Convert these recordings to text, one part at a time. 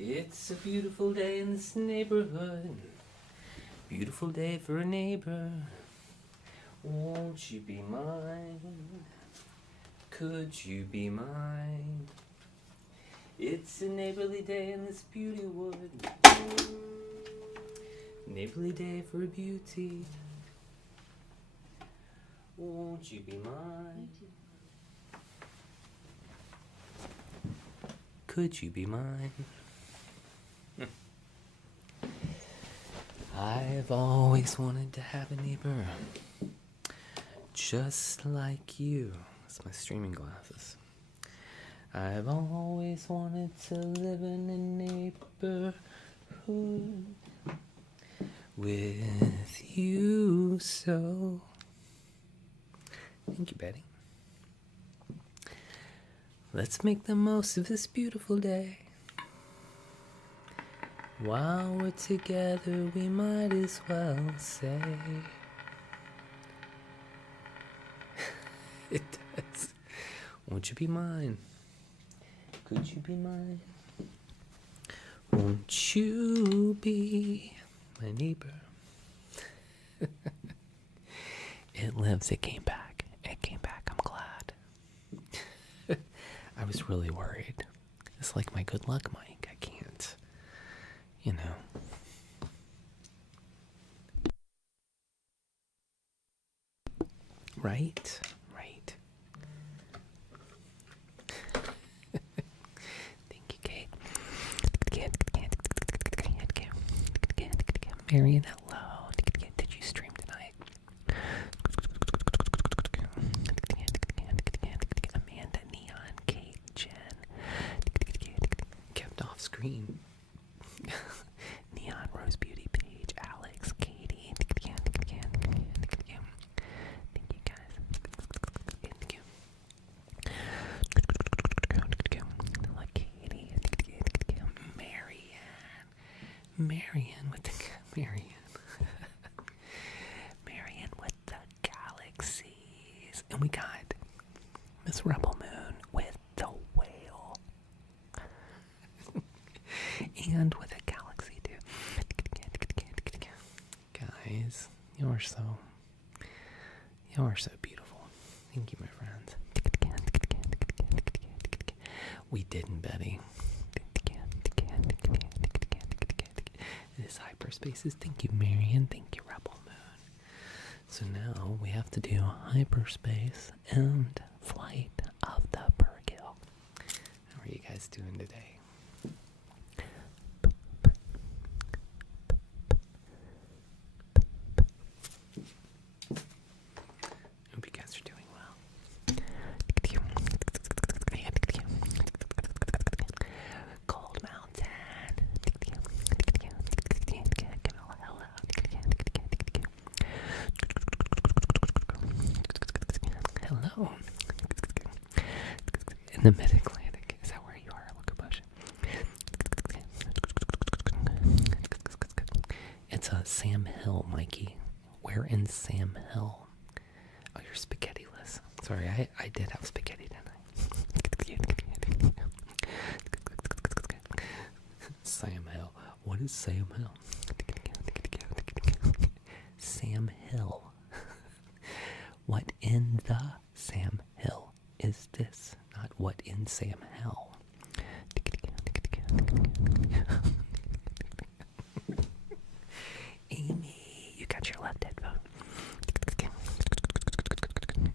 It's a beautiful day in this neighborhood. Beautiful day for a neighbor. Won't you be mine? Could you be mine? It's a neighborly day in this beauty wood. Neighborly day for beauty. Won't you be mine? Could you be mine? I've always wanted to have a neighbor just like you. That's my streaming glasses. I've always wanted to live in a neighborhood with you, so thank you, Betty. Let's make the most of this beautiful day. While we're together, we might as well say it does. Won't you be mine? Could you be mine? Won't you be my neighbor? It lives. It came back. It came back. I'm glad. I was really worried. It's like my good luck mic. I can't, you know. Right? Right. Thank you, Kate. Marion, hello. Did you stream tonight? Amanda, Neon, Kate, Jen. Kept off screen. Neon, Rose Beauty, Paige, Alex, Katie. Thank you guys. Thank you. Like Katie. Marianne with the Marianne with the galaxies. And we got Miss Rebel Moon with the whale. And with a galaxy too. Guys, you're so beautiful. Thank you, my friends. We didn't, Betty. It is hyperspaces. Thank you, Marion. Thank you, Rebel Moon. So now we have to do hyperspace and flight of the Burgill. How are you guys doing today? Hope you guys are doing well. Cold Mountain. Hello. In the Mid-Atlantic. Is that where you are, Lucabush? It's a Sam Hill, Mikey. We're in Sam Hill. Oh, you're spaghetti-less. Sorry, I did have spaghetti tonight. Sam Hill. What is Sam Hill? Sam Hill. What in the Sam Hill is this? Not what in Sam Hill. Amy, you got your left headphone.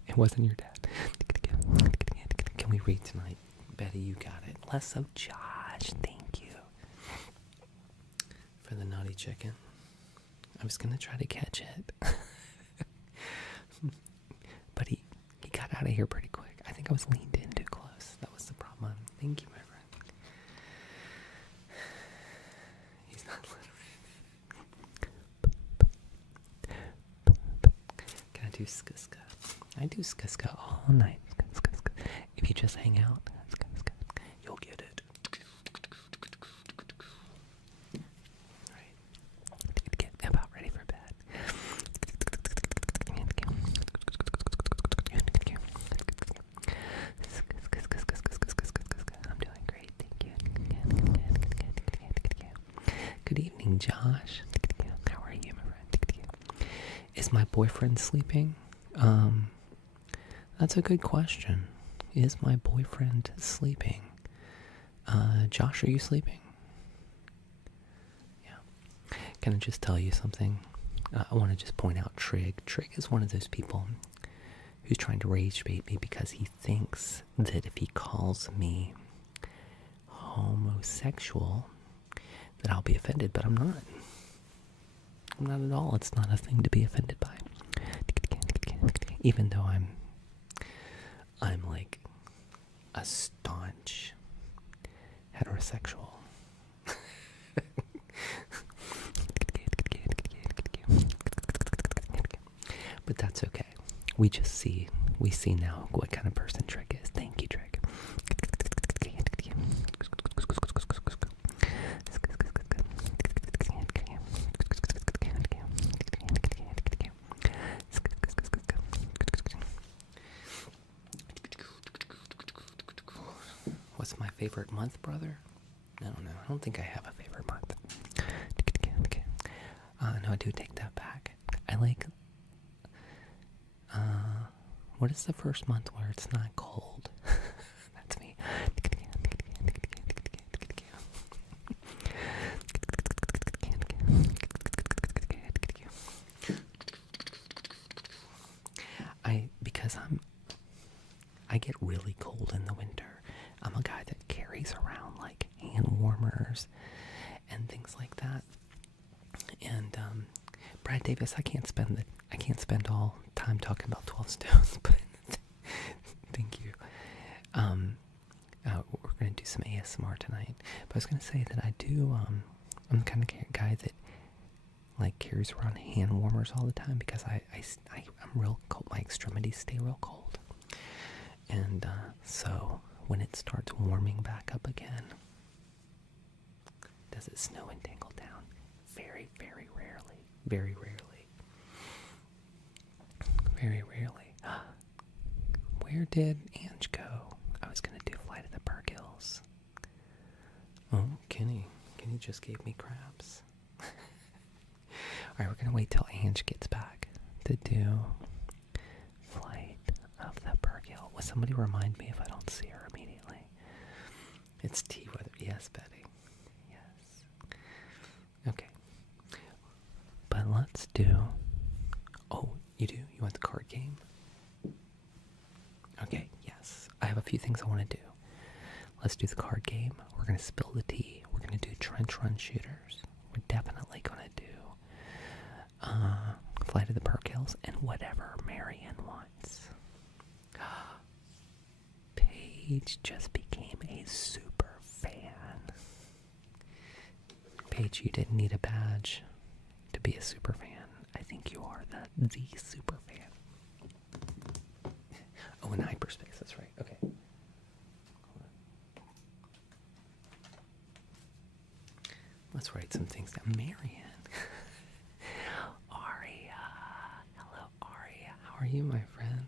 It wasn't your dad. Can we read tonight? Betty, you got it. Less of Josh. Thank you for the naughty chicken. I was going to try to catch it. But he got out of here pretty quick. I think I was leaned in too close. That was the problem. Thank you, my friend. He's not literate. Can I do skuska? I do skuska all night. Skuska. If you just hang out, skuska, you'll get it. Right. Get about ready for bed. I'm doing great, thank you. Good evening, Josh. How are you, my friend? Is my boyfriend sleeping? That's a good question. Is my boyfriend sleeping? Josh, are you sleeping? Yeah. Can I just tell you something? I want to just point out Trig. Trig is one of those people who's trying to rage bait me because he thinks that if he calls me homosexual, that I'll be offended, but I'm not. I'm not at all. It's not a thing to be offended by. Even though I'm like a staunch heterosexual. But that's okay. We see now what kind of person Trick is. Thank you, Trick. What's my favorite month, brother? I don't know. I don't think I have a favorite month. No, I do take that back. I like... what is the first month where it's not cold? That's me. Because I get really cold in the winter. I'm a guy that carries around like hand warmers and things like that. And Brad Davis, I can't spend all time talking about 12 stones, but thank you. We're gonna do some ASMR tonight. But I was gonna say that I do. I'm the kind of guy that like carries around hand warmers all the time because I'm real cold. My extremities stay real cold, and so when it starts warming back up again, does it snow and dangle down? Very, very rarely. Very rarely. Very rarely. Where did Ange go? I was gonna do Flight of the Bergills. Oh, Kenny just gave me craps. Alright, we're gonna wait till Ange gets back to do Flight of the Bergill. Will somebody remind me if I don't see her immediately? It's T weather. Yes, Betty. Yes. Okay. But let's do... Oh, you do? You want the card game? Okay, yes. I have a few things I want to do. Let's do the card game. We're going to spill the tea. We're going to do trench run shooters. We're definitely going to do Flight of the Bergills and whatever Marianne wants. Paige just became a super fan. Paige, you didn't need a badge to be a super fan. I think you are the super fan. Oh, in hyperspace, that's right. Okay. Let's write some things down. Marianne. Aria. Hello, Aria. How are you, my friend?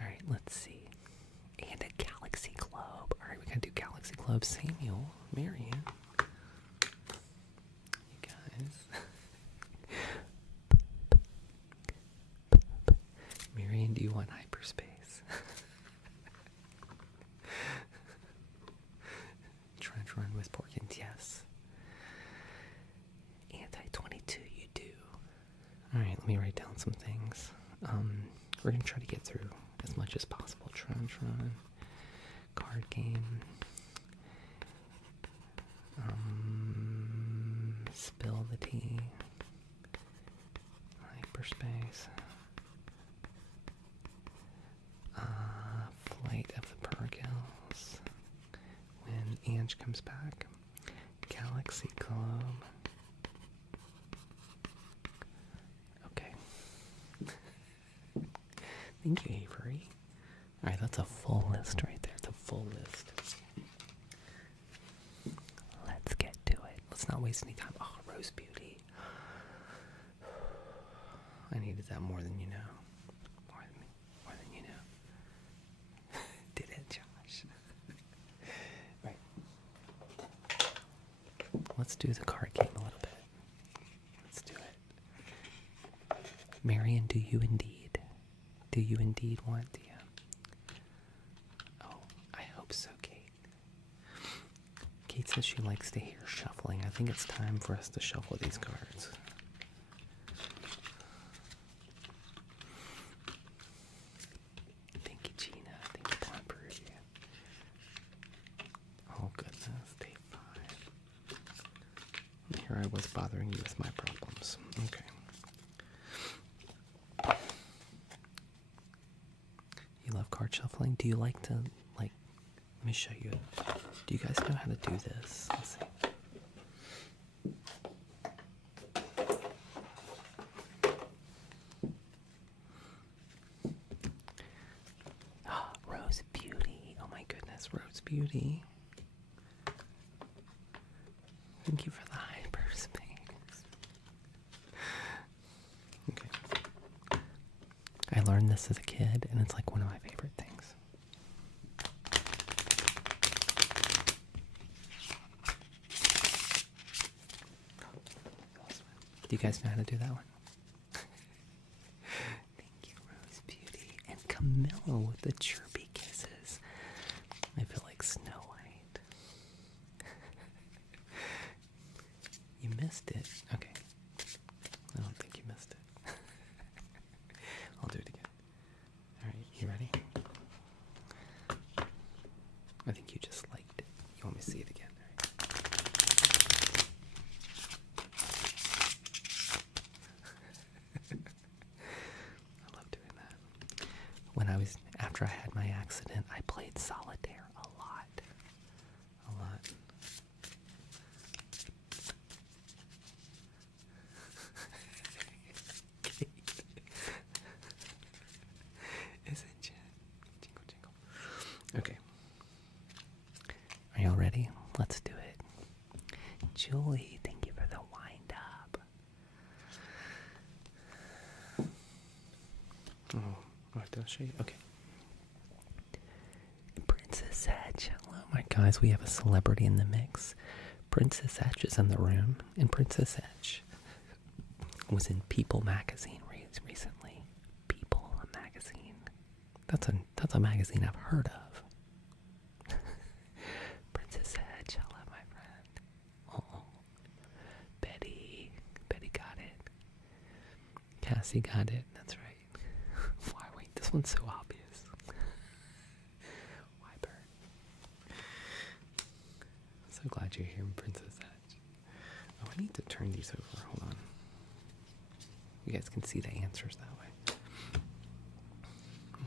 Alright, let's see. And a Galaxy Globe. Alright, we gotta do Galaxy Globe. Samuel, Marianne. You guys. Marianne, do you want hyperspace? Trench run with Porkins, yes. Anti-22, you do. Alright, let me write down some things. We're gonna try to get through as much as possible. Trench run, card game, spill the tea, hyperspace, Flight of the Bergills, when Ange comes back, Galaxy Globe. Okay. Thank you, Avery. Alright, that's a full list right there. It's a full list. Let's get to it. Let's not waste any time. Oh, Rose Beauty. I needed that more than you know. More than you know. Did it, Josh? Right. Let's do the Marion, do you indeed? Do you indeed want the... Oh, I hope so, Kate. Kate says she likes to hear shuffling. I think it's time for us to shuffle these cards. Thank you, Gina. Thank you, Tom Perugia. Oh, goodness. Day 5. Here I was bothering you with my problems. Okay. You love card shuffling? Do you like to, like, let me show you. Do you guys know how to do this? Let's see. Oh, Rose Beauty. Oh my goodness, Rose Beauty. Thank you for the hyperspace. Okay. I learned this as a kid, and it's like one of my favorite things. Do you guys know how to do that one? Thank you, Rose Beauty. And Camilla with the chirpy kisses. I feel like Snow White. You missed it. Okay. I don't think you missed it. I'll do it again. Alright, you ready? I think you just liked it. You want me to see it again? After I had my accident, I played solitaire a lot. Isn't it? Jingle, jingle. Okay. Are y'all ready? Let's do it. Julie, thank you for the wind up. Oh, did I show you? Okay. Princess Edge. Hello, my guys. We have a celebrity in the mix. Princess Edge is in the room, and Princess Edge was in People magazine recently. People magazine. That's a magazine I've heard of. Princess Edge. Hello, my friend. Oh, Betty got it. Cassie got it. That's right. Why? Wait, this one's so obvious. So glad you're here, Princess Edge. Oh, I need to turn these over. Hold on. You guys can see the answers that way.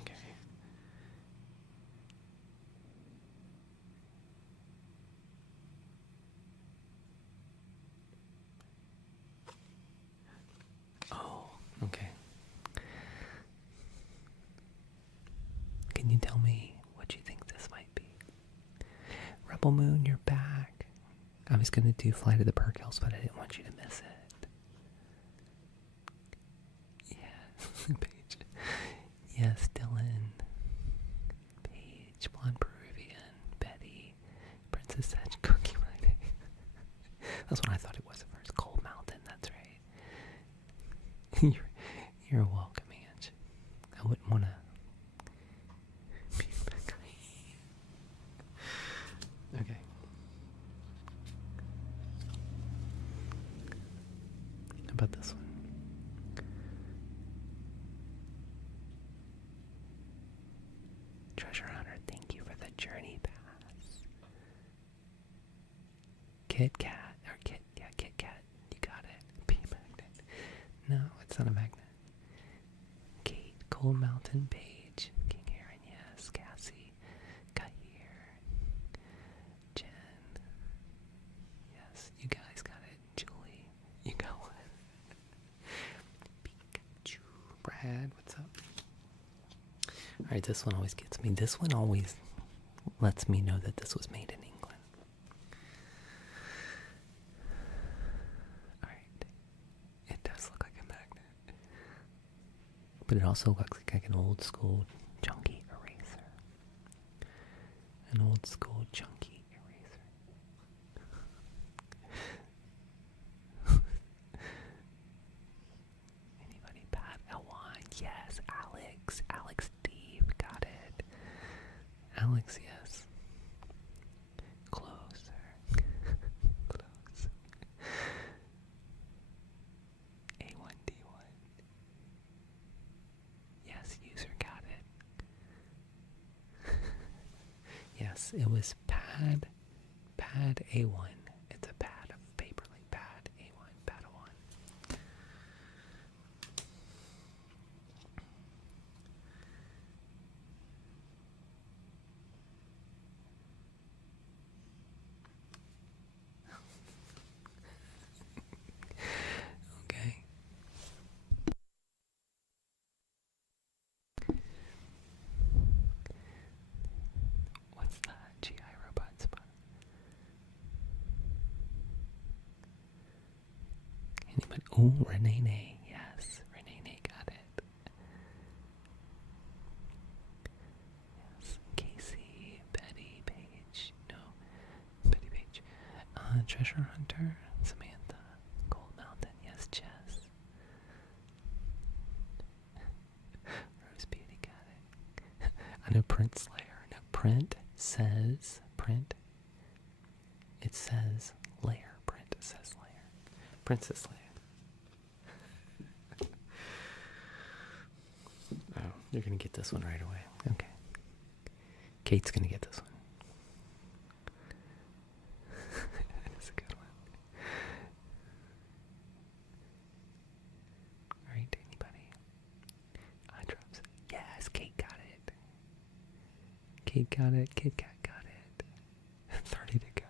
Okay. Oh, okay. Can you tell me what you think this might be? Rebel Moon, you're back. I was going to do Flight of the Perkels, but I didn't want you to miss it. Yeah, Paige. Yes, Dylan. Paige, Blonde Peruvian, Betty, Princess Edge, Cookie Monday. That's what I thought it was at first. Cold Mountain, that's right. You're welcome, Ange. I wouldn't want to be that guy. Okay. How about this one? Treasure Hunter, thank you for the journey pass. Kit Kat, or Kit Kat, you got it. P magnet. No, it's not a magnet. Kate, Cold Mountain, Paige, King Aaron, yes, Cassie, Kahir, Jen, yes, you guys got it. Julie, you got one. Pikachu, Brad, what's up? Alright, this one always gets me. This one always lets me know that this was made in England. Alright. It does look like a magnet. But it also looks like an old school chunky eraser. An old school chunky eraser. Anybody? Pat Alex, yes. Closer. Closer. A1D1. Yes, user got it. Yes, it was pad A1. It's a pad of paper, like pad A1, pad A1. Okay. What's the GI robot spot? Anybody? Oh, Renee. Yes, Renee got it. Yes, Casey, Betty, Paige. No, Betty Page. Treasure Hunter, Samantha, Gold Mountain. Yes, Jess. Rose Beauty got it. I know Print Slayer. No, it says layer. Print says layer. Princess Layer. Oh, you're gonna get this one right away. Okay. Kate's gonna get this one. That's a good one. Alright, anybody? Eye drops. Yes, Kate got it. Kate got it. Kit Kat got it. 30 to go.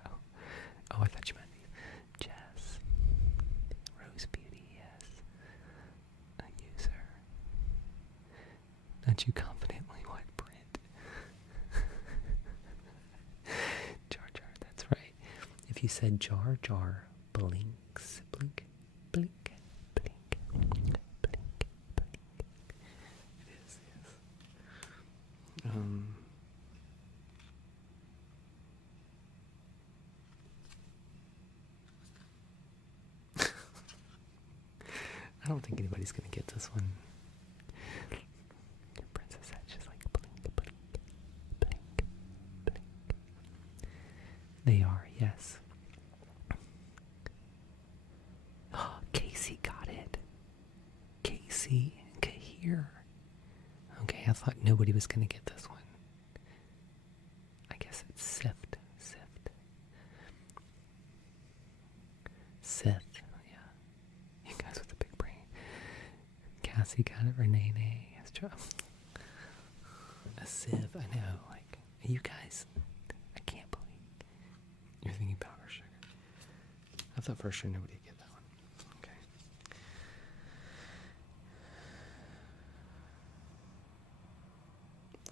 Oh, I thought you meant Jess. Rose Beauty, yes. A user. Not you confidently white print. Jar Jar, that's right. If you said Jar Jar blinks, blink, blink, blink, blink, blink. It is, yes. I don't think anybody's gonna get this one. Princess Edge is like blink, blink, blink, blink. They are, yes. Oh, Casey got it. Casey and Kahir. Okay, I thought nobody was gonna get this one. I guess it's Sift. Sith, yeah. You guys with the big brain. Cassie got it. Renee, a sieve. I know. Like, you guys, I can't believe you're thinking powder sugar. I thought for sure nobody would get that one. Okay.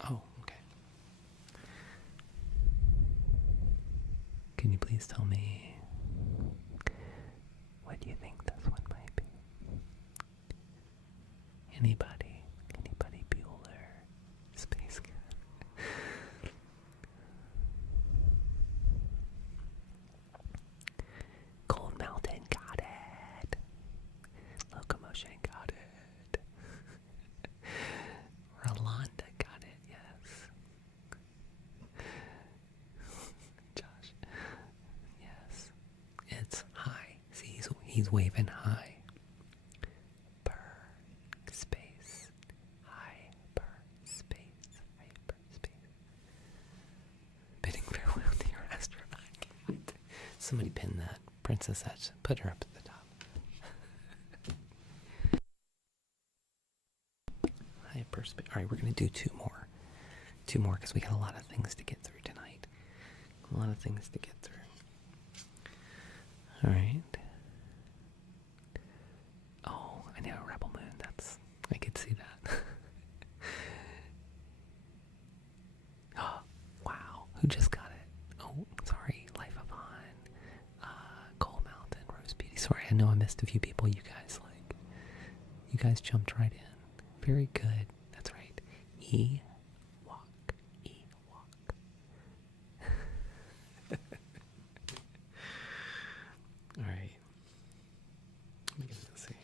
Oh, okay. Can you please tell me what do you think this one might be? Anybody Bueller, Space Cat. Cold Mountain got it. Locomotion got it. Rolanda got it, yes. Josh, yes. It's high. See, he's waving high. Somebody pin that. Princess Edge. Put her up at the top. Alright, we're going to do two more. Two more because we got a lot of things to get through tonight. Alright. Oh, I know. Rebel Moon. I could see that. Oh, wow. Who just got it? Oh, sorry. Life of Han. Coal Mountain, Rose Beauty. Sorry, I know I missed a few people. You guys jumped right in. Very good. That's right. E-walk. Alright. Let me get to see.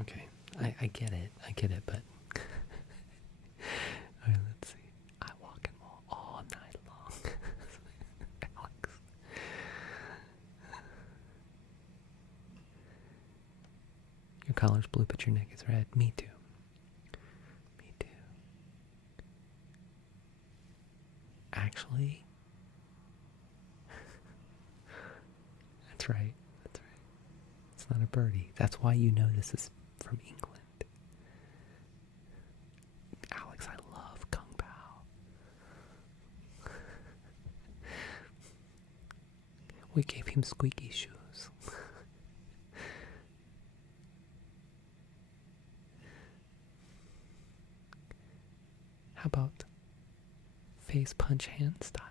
Okay, I get it, but alright, let's see. I walk and roll all night long. Alex. Your collar's blue, but your neck is red. Me too. Me too. Actually, that's right. That's right. It's not a birdie. That's why you know this is from England. Alex, I love Kung Pao. We gave him squeaky shoes. How about face punch hand style?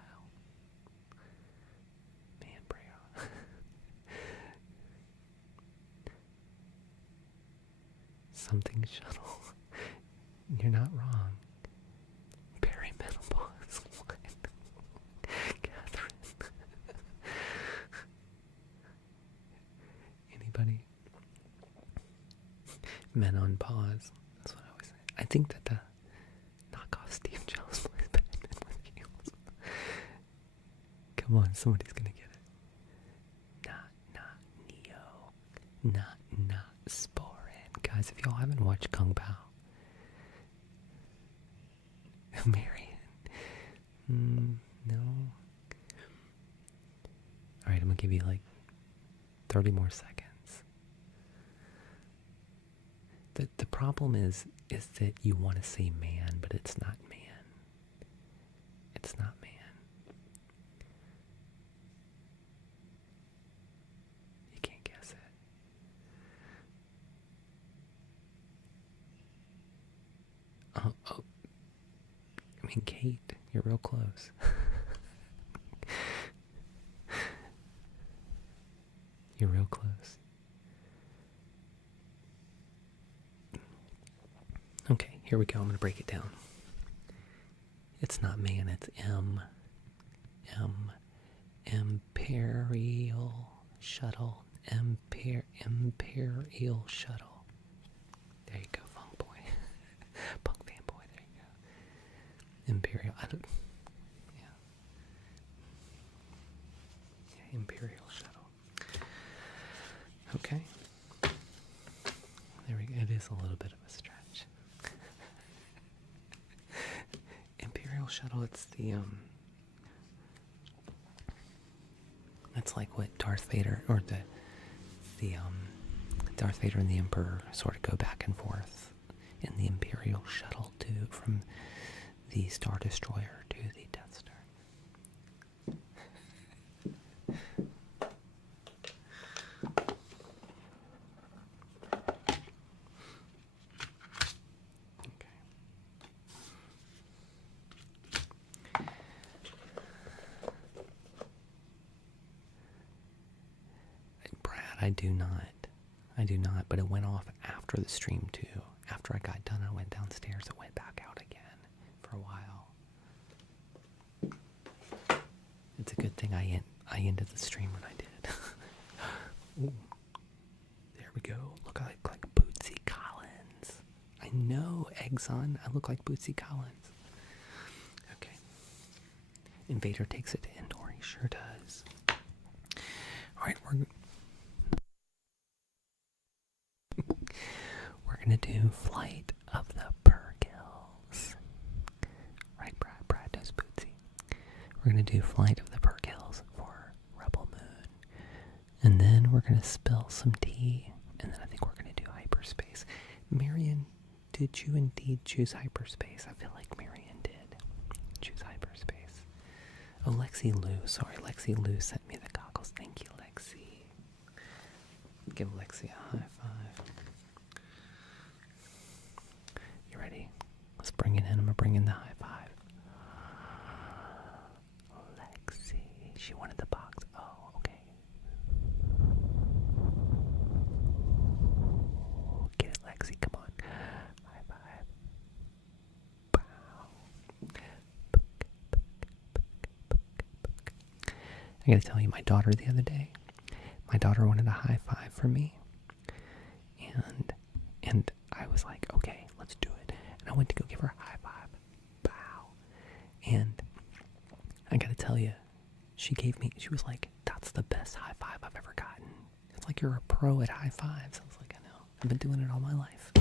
Man, bro. Something shuttle. You're not wrong. Perimenopause. What? Catherine. Anybody? Men on pause. That's what I always say. I think that the knockoff Steve Jobs plays Batman with heels. Come on, somebody's gonna get it. Not Neo. Not Sporin. Guys, if y'all haven't watched Kung Pao, Marion. No. Alright, I'm gonna give you like 30 more seconds. The problem is that you want to say man, but it's not man. It's not man. You can't guess it. Oh. I mean, Kate, you're real close. You're real close. Okay, here we go. I'm going to break it down. It's not man, it's M. Imperial Shuttle. Imperial Shuttle. There you go, Funk Boy. Punk fanboy, there you go. Imperial, yeah, Imperial Shuttle. Okay. There we go. It is a little bit of a stretch. Imperial Shuttle, it's the, it's like what Darth Vader, or the Darth Vader and the Emperor sort of go back and forth in the Imperial Shuttle from the Star Destroyer to the Death Star. I do not, but it went off after the stream too. After I got done, I went downstairs, it went back out again for a while. It's a good thing I ended the stream when I did. Ooh. There we go. Look, I look like Bootsy Collins. I know, Exxon. I look like Bootsy Collins. Okay. Invader takes it to indoor. He sure does. Alright, we're gonna do Flight of the Purgills. Right, Brad does Bootsy. We're gonna do Flight of the Purgills for Rebel Moon. And then we're gonna spill some tea. And then I think we're gonna do Hyperspace. Marion, did you indeed choose Hyperspace? I feel like Marion did choose Hyperspace. Oh, Lexi Lou. Sorry, Lexi Lou sent me the goggles. Thank you, Lexi. Give Lexi a high five. You ready? Let's bring it in. I'm going to bring in the high five. Lexi. She wanted the box. Oh, okay. Get it, Lexi. Come on. High five. Bow. I got to tell you, my daughter the other day, my daughter wanted a high five from me, and tell you, she was like, that's the best high five I've ever gotten. It's like you're a pro at high fives. I was like, I know. I've been doing it all my life.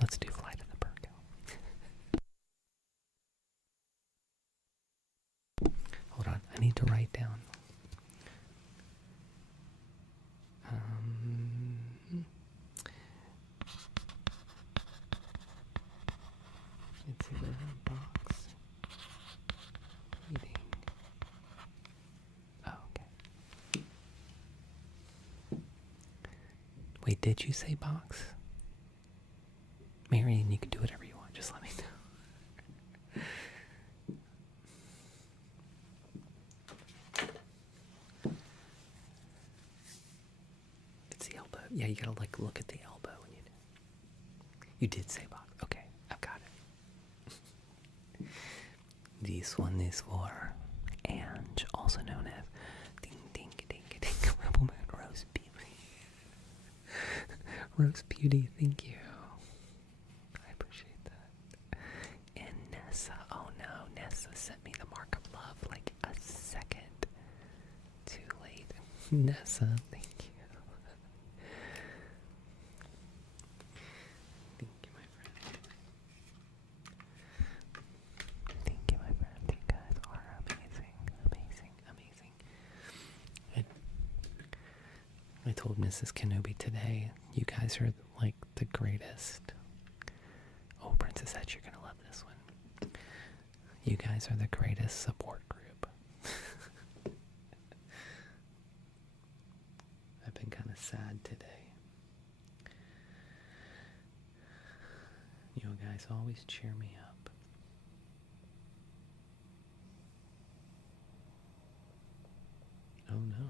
Let's do Flight of the Virgo. Hold on, I need to write down. It's either a box reading. Oh, okay. Wait, did you say box? Marion, you can do whatever you want. Just let me know. It's the elbow. Yeah, you gotta like look at the elbow when you do. You did say box. Okay, I've got it. This one is for Ange, also known as Ding Ding Ding Ding Rebel Moon Rose Beauty. Rose Beauty, thank you. I appreciate that. And Nessa, oh no, Nessa sent me the mark of love like a second too late. Nessa, thank you. Thank you, my friend. Thank you, my friend. You guys are amazing, amazing, amazing. I told Mrs. Kenobi today, you guys are like the greatest. Oh, Princess Edge, you're gonna love this one. You guys are the greatest support group. I've been kind of sad today. You guys always cheer me up. Oh no.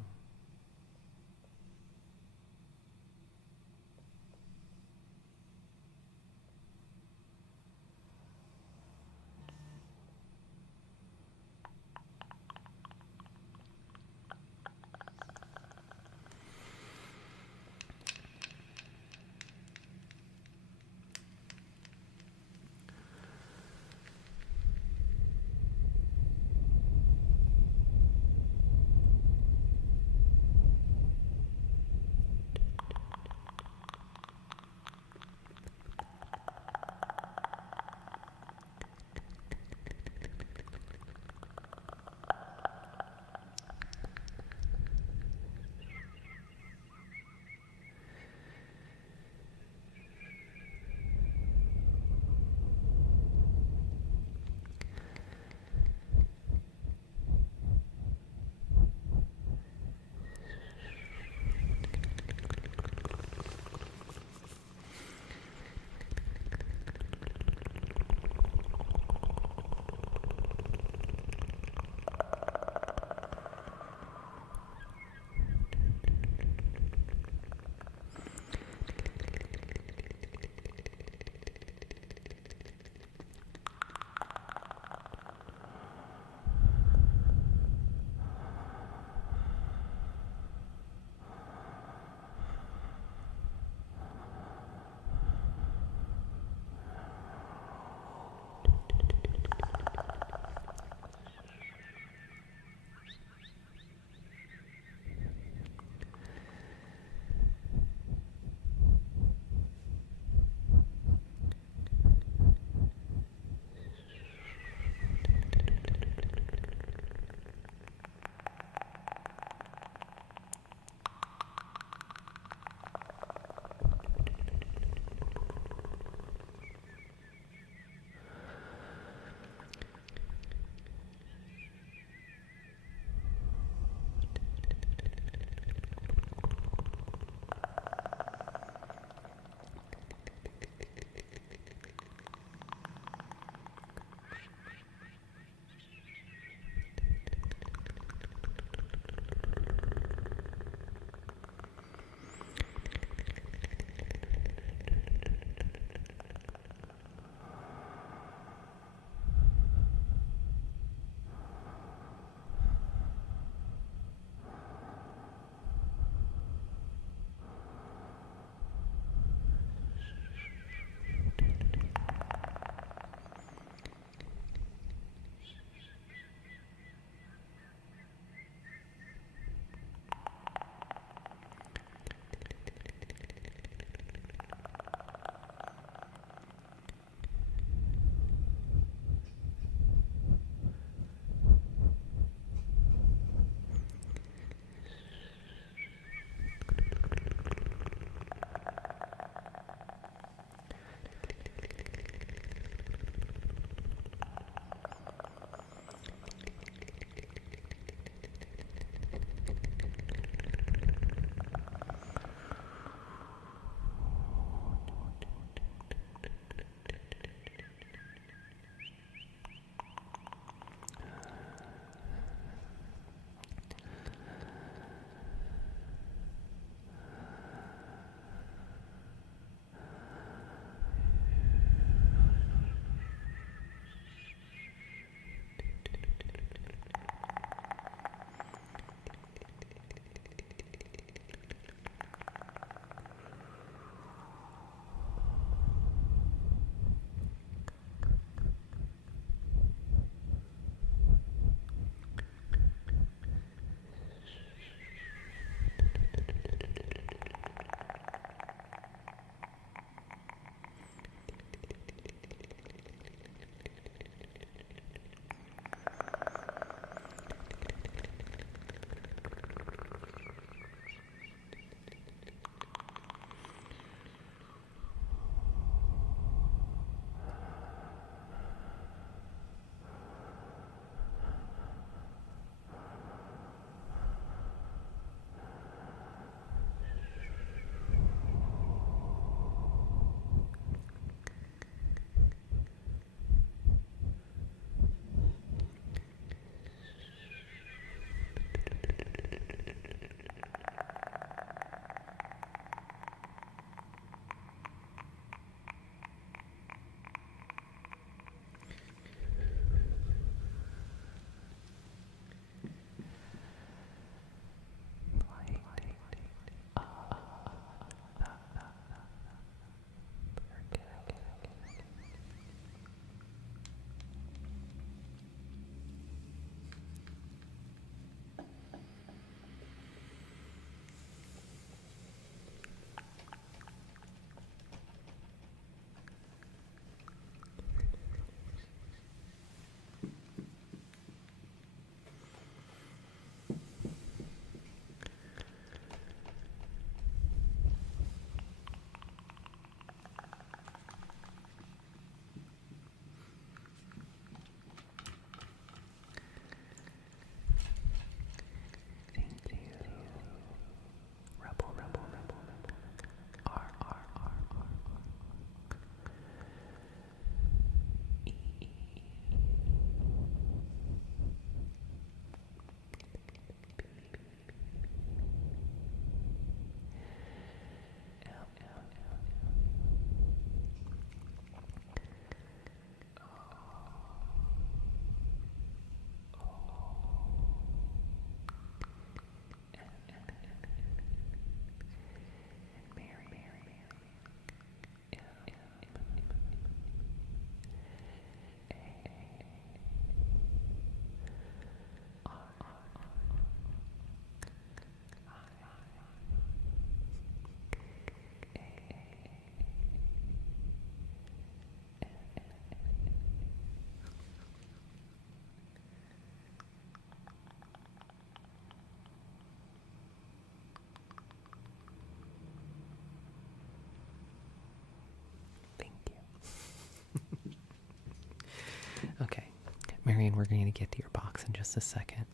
Marion, we're going to get to your box in just a second.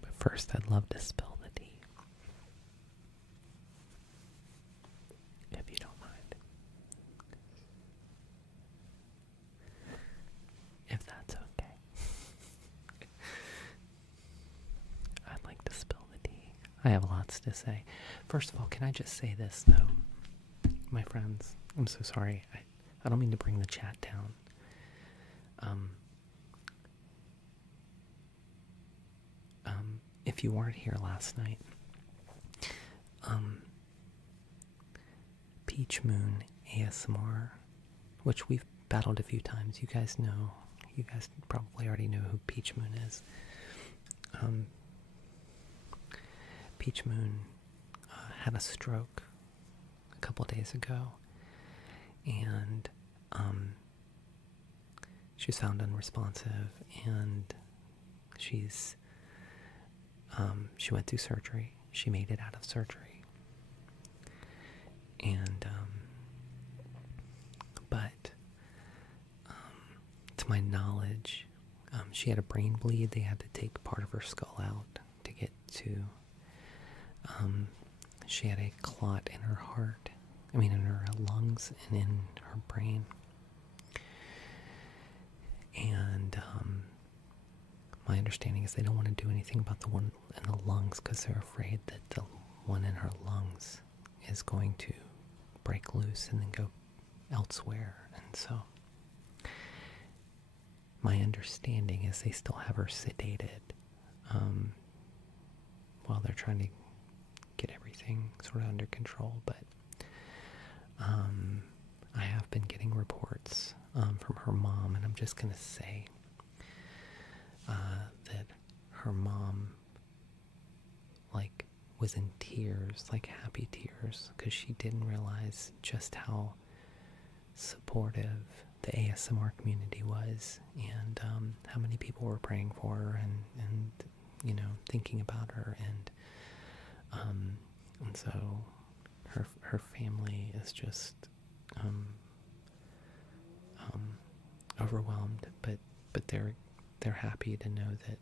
But first, I'd love to spill the tea. If you don't mind. If that's okay. I'd like to spill the tea. I have lots to say. First of all, can I just say this, though? My friends, I'm so sorry. I don't mean to bring the chat down. If you weren't here last night, Peach Moon ASMR, which we've battled a few times. You guys know. You guys probably already know who Peach Moon is. Peach Moon had a stroke a couple days ago, and she was found unresponsive, and she went through surgery. She made it out of surgery, and but to my knowledge, she had a brain bleed. They had to take part of her skull out to get to. She had a clot in her heart. In her lungs and in her brain. And my understanding is they don't want to do anything about the one in the lungs because they're afraid that the one in her lungs is going to break loose and then go elsewhere. And so my understanding is they still have her sedated while they're trying to get everything sort of under control. But I have been getting reports from her mom, and I'm just going to say that her mom, was in tears, happy tears, because she didn't realize just how supportive the ASMR community was, and how many people were praying for her and thinking about her, and so her family is just overwhelmed, but they're happy to know that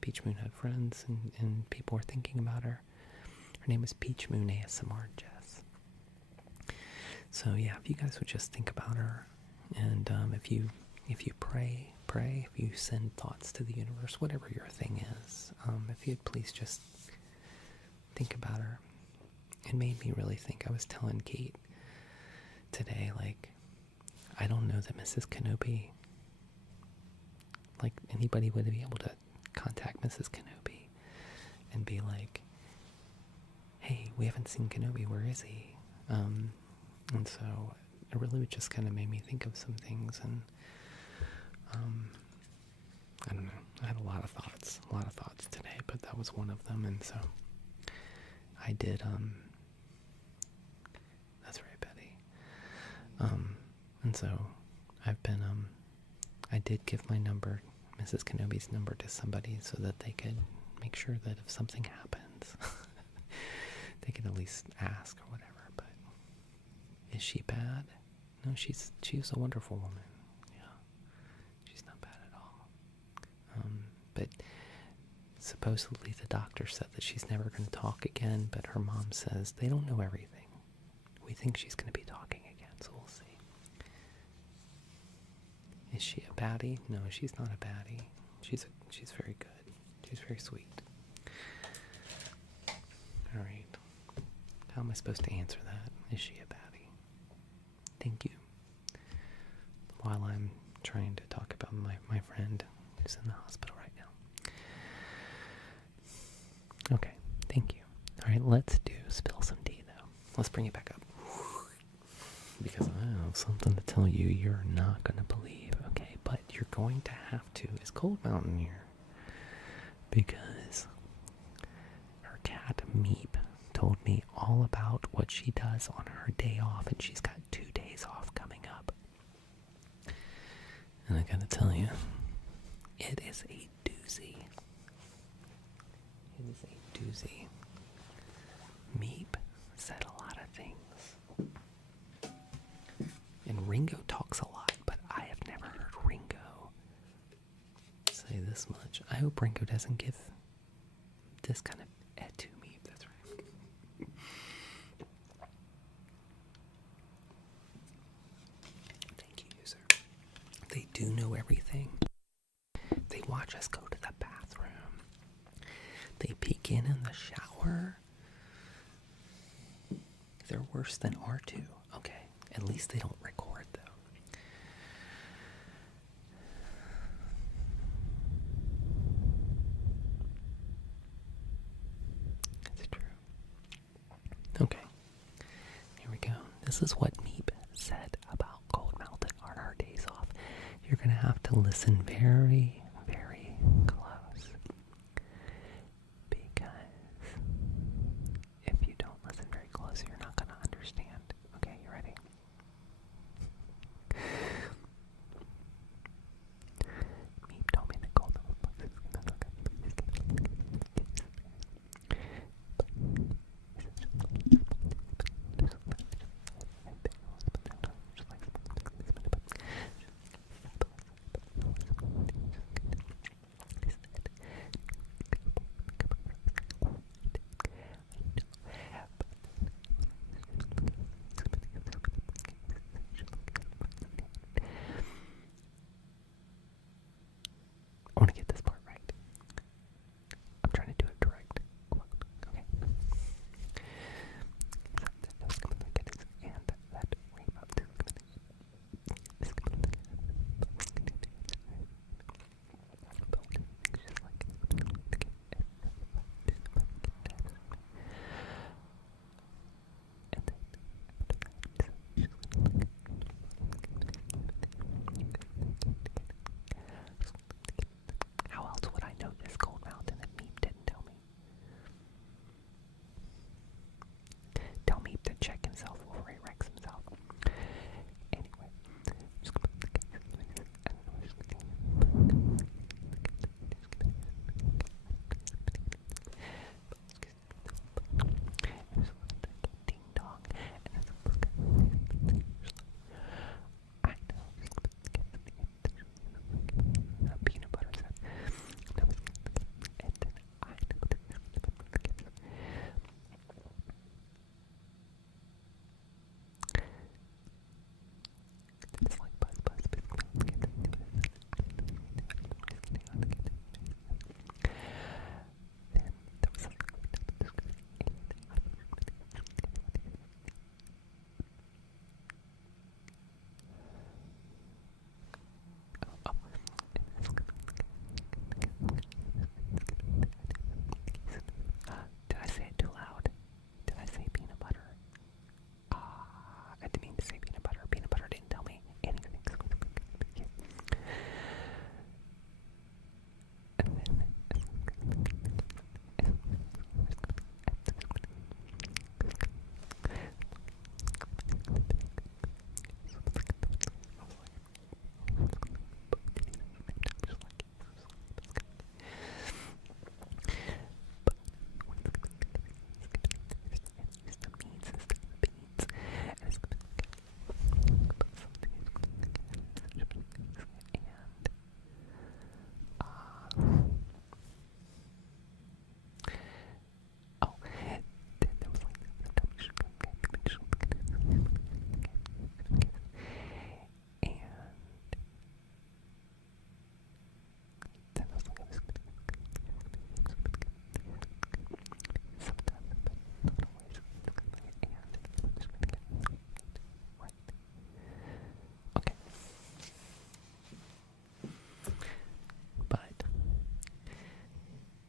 Peach Moon had friends and people were thinking about her. Her name is Peach Moon ASMR Jess. So yeah, if you guys would just think about her, and if you pray, if you send thoughts to the universe, whatever your thing is, if you'd please just think about her. It made me really think. I was telling Kate today, I don't know that Mrs. Kenobi, anybody would be able to contact Mrs. Kenobi and be like, hey, we haven't seen Kenobi, where is he? And so it really just kind of made me think of some things, and I don't know, I had a lot of thoughts today, but that was one of them. And so I did, that's right, Betty. And so I've been, I did give my number, Mrs. Kenobi's number, to somebody so that they could make sure that if something happens, they can at least ask or whatever. But is she bad? No, she's a wonderful woman. Yeah, she's not bad at all. But supposedly the doctor said that she's never going to talk again, but her mom says they don't know everything. We think she's going to be talking again, so we'll see. Is she a baddie? No, she's not a baddie. She's very good. She's very sweet. Alright. How am I supposed to answer that? Is she a baddie? Thank you. While I'm trying to talk about my friend who's in the hospital right now. Okay, thank you. Alright, let's spill some tea though. Let's bring it back up. Because I have something to tell you you're not going to believe, okay? But you're going to have to. It's Cold Mountain here. Because her cat, Meep, told me all about what she does on her day off, and she's got 2 days off coming up. And I gotta tell you, it is a doozy. It is a doozy. Meep said a lot of things. And Ringo talks a lot, but I hope Ringo doesn't give this kind of et to me, if that's right. Thank you, user. They do know everything. They watch us go to the bathroom. They peek in the shower. They're worse than R2. Okay, at least they don't record, though. That's true. Okay, here we go. This is what Meep said about Cold Mountain on our days off. You're going to have to listen very, very close. Because if you don't listen very close, you're not going to understand. Okay, you ready? Meep told me the Cold Mountain is going to look at I want to get this part right. I'm trying to do a direct quote. Okay. How else would I know this Cold Mountain if Meep didn't tell me? Tell Meep to check himself before he wrecks himself. Anyway, just gonna put the ding dong, and it's I know. Peanut butter said. And then I know. It's like buzz. Then there was something Did I say it too loud? Did I say peanut butter? I didn't mean to say peanut butter. Peanut butter didn't tell me anything. And then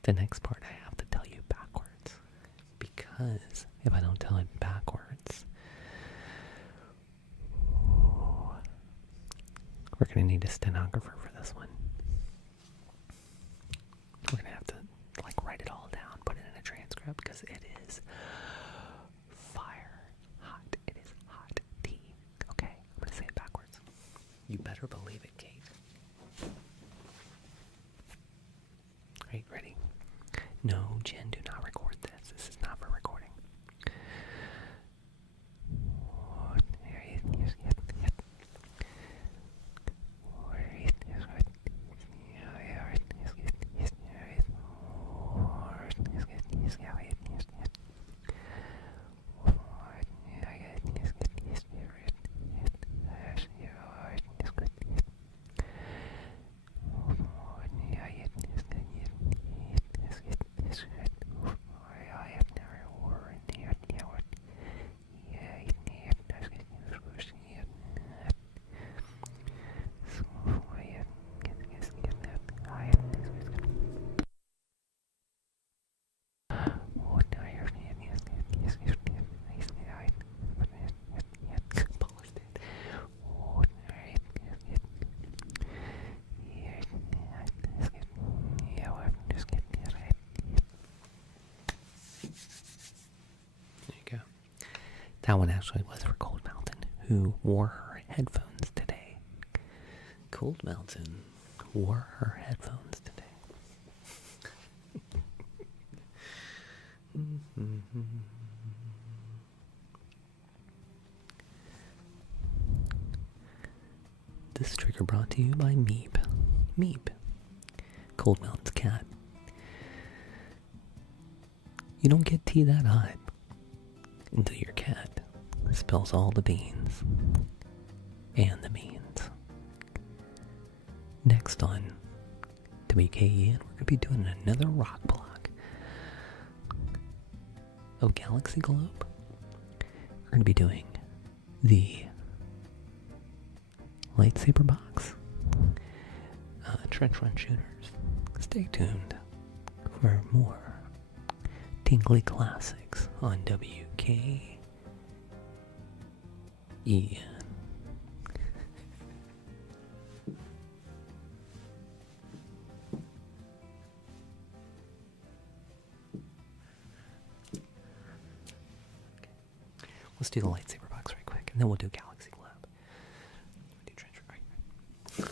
the next part I have to tell you backwards, because if I don't tell it backwards, we're going to need a stenographer for this one. We're going to have to write it all down, put it in a transcript, because it is fire hot. It is hot tea. Okay, I'm going to say it backwards. You better believe it, Kate. Right, ready? No, Jen, do not record this. This is not for recording. That one actually was for Cold Mountain, who wore her headphones today. Cold Mountain wore her headphones today. This trigger brought to you by Meep. Meep. Cold Mountain's cat. You don't get tea that hot until your cat spills all the beans and the beans. Next on WKEN, we're going to be doing another rock block of Galaxy Globe. We're going to be doing the lightsaber box, trench run shooters. Stay tuned for more tingly classics on WKEN. Let's do the lightsaber box right quick, and then we'll do Galaxy Globe. Do trench run right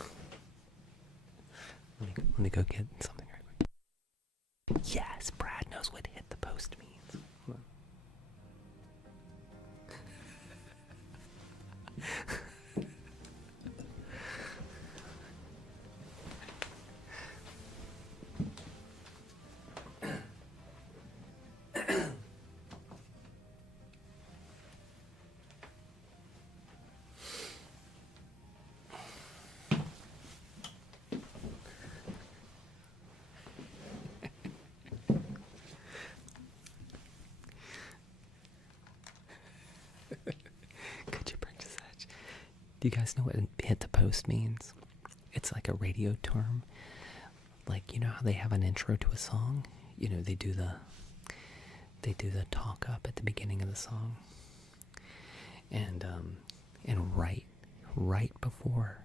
quick. Let me go get something right quick. Yes, Brad knows what hit the post means. Hold on. Could you purchase that? Do you guys know what hit the post means? It's like a radio term. Like, you know how they have an intro to a song? You know, they do the talk up at the beginning of the song. And right before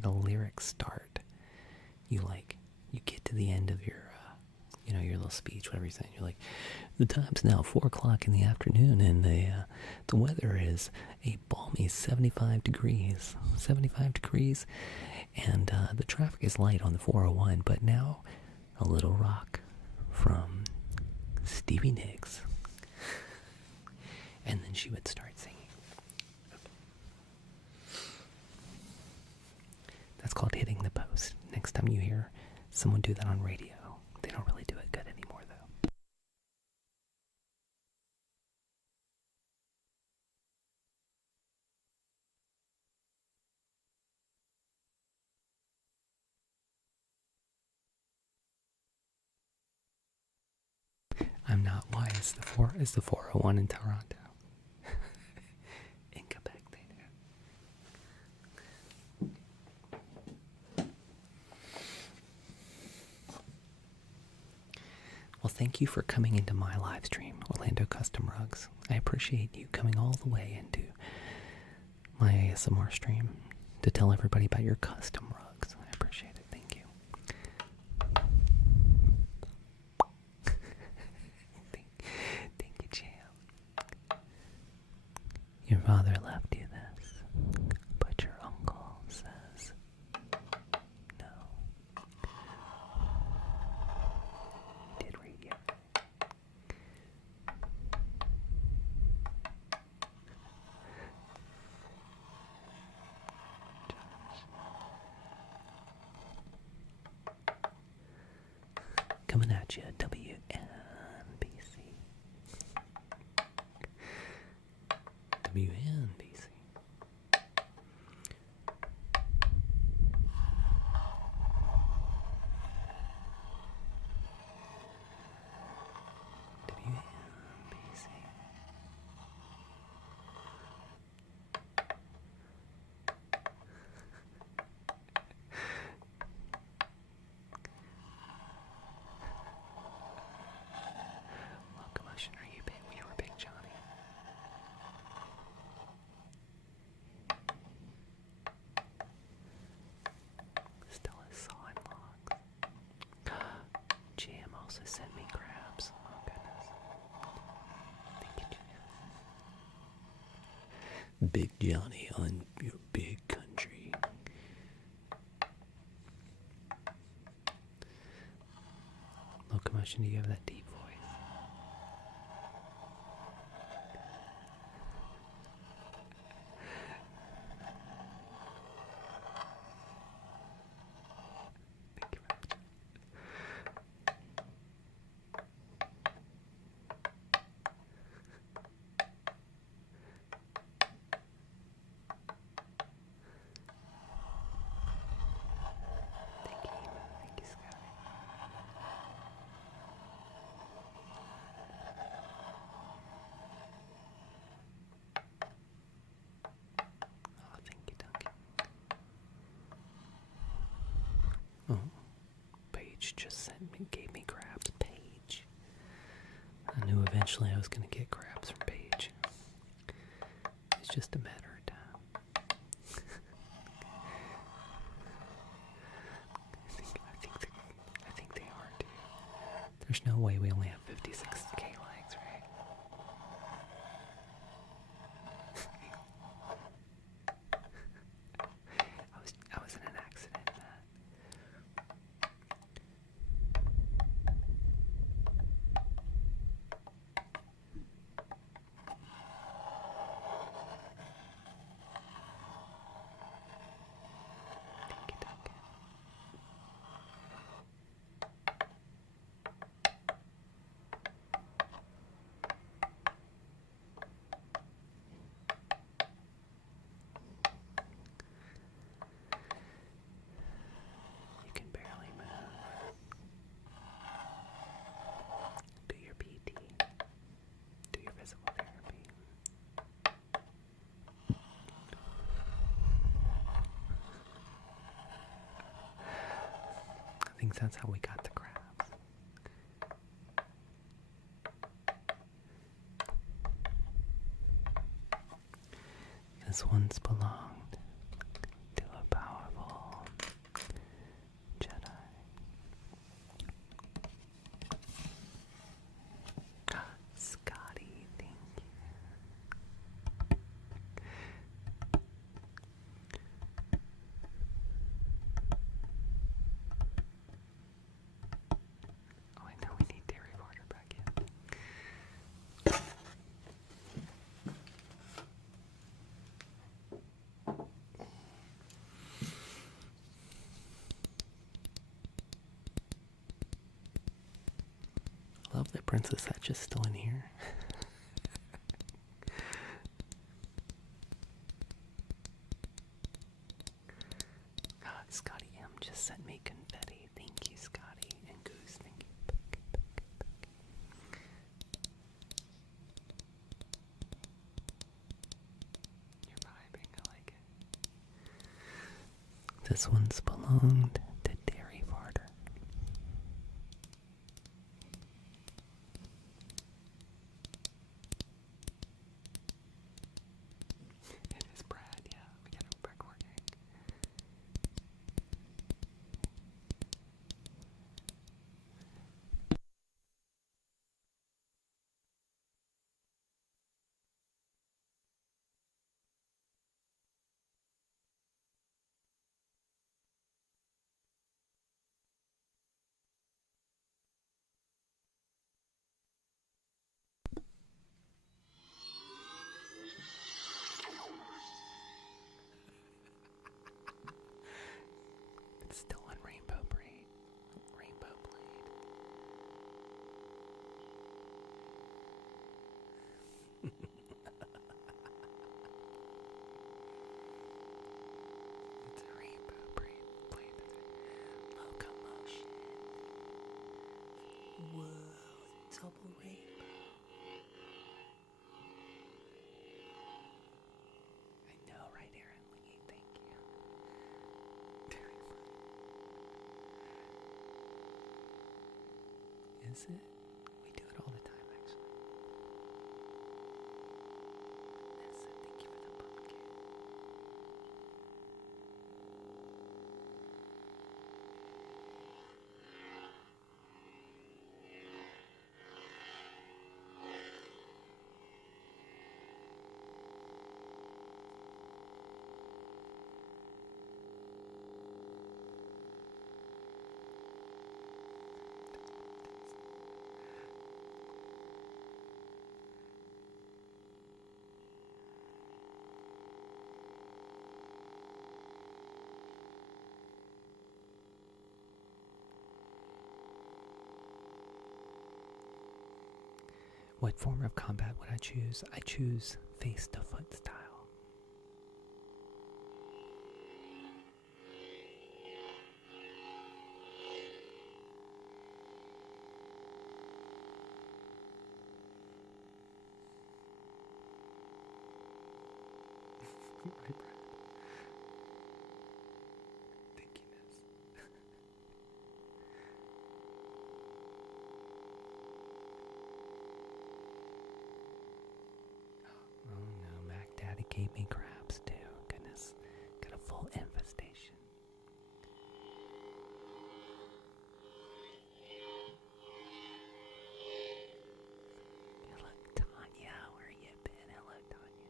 the lyrics start, you get to the end of your your little speech, whatever you're saying. You're like, the time's now 4:00 in the afternoon, and the weather is a balmy 75 degrees, and the traffic is light on the 401. But now, a little rock from Stevie Nicks, and then she would start singing. That's called hitting the post. Next time you hear someone do that on radio, they don't really do it good anymore, though. I'm not. Why is the 401 in Toronto? In Quebec, they do. Well, thank you for coming into my live stream, Orlando Custom Rugs. I appreciate you coming all the way into my ASMR stream to tell everybody about your custom rugs. I appreciate it. Thank you. Thank you, Jam. Your father left you this, but your uncle says no. He did read you. Coming at you, WNBC. WNBC. WNBC. What commotion are you big? You were Big Johnny. Big Johnny on your big country. Locomotion, do you have that deep voice? Thank you very much. Thank you, Scott. Oh, thank you, Duncan. Oh, Paige just gave me crabs. Paige. I knew eventually I was going to get crabs from Paige. It's just a matter of time. I think they are too. There's no way we only have 56k likes, right? I was in an accident, Matt. Thank you, Duncan. You can barely move. Do your PT. Do your physical therapy. I think that's how we got the crabs. This once belonged to a powerful Jedi. Scotty, thank you. Oh, I know we need Dairy Water back in. I love that Princess Hatch is still in here. Scotty M just sent me confetti. Thank you, Scotty. And Goose, thank you. You're vibing, I like it. This one's belonged to Dairy Varder. It is Brad, yeah. We got a recording. It's still on Rainbow Blade. It's a Rainbow Blade. Locomotion. Whoa, double rainbow. I know, right, Aaron Lee? Thank you. Is it? We do it all the time, actually. Nessa, thank you for the pumpkin. What form of combat would I choose? I choose face-to-foot style. Right, Brad? Thank you, Miss. Oh no, Mac Daddy gave me crabs too. Goodness, got a full infestation. Hello, Tanya. Where you been? Hello, Tanya.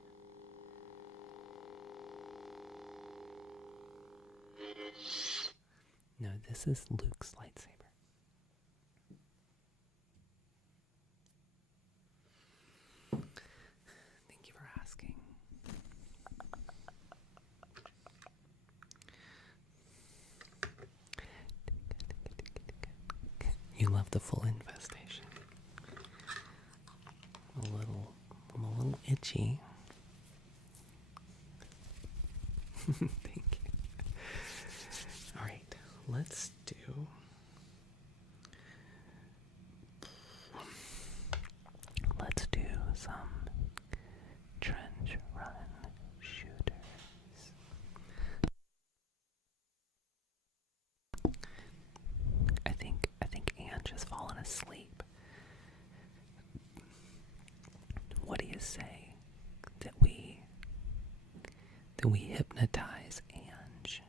No, this is Luke's lightsaber. Thank you for asking. You love the full infestation. I'm a little itchy. Thank you. Alright, let's do some trench run shooters. I think Ange has fallen asleep. What do you say that we hypnotize Ange?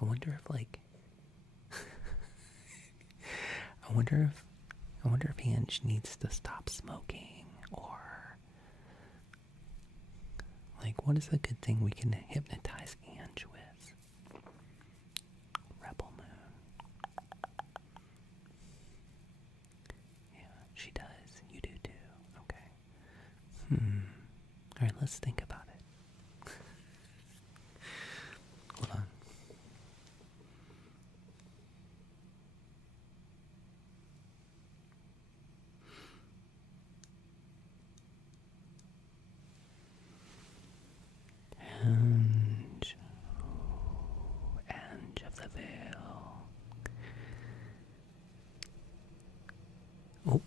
I wonder if I wonder if Ange needs to stop smoking, or what is a good thing we can hypnotize Ange with? Rebel Moon. Yeah, she does. You do too. Okay. Alright, let's think about it. Hold on. Ange of the Veil. Oh.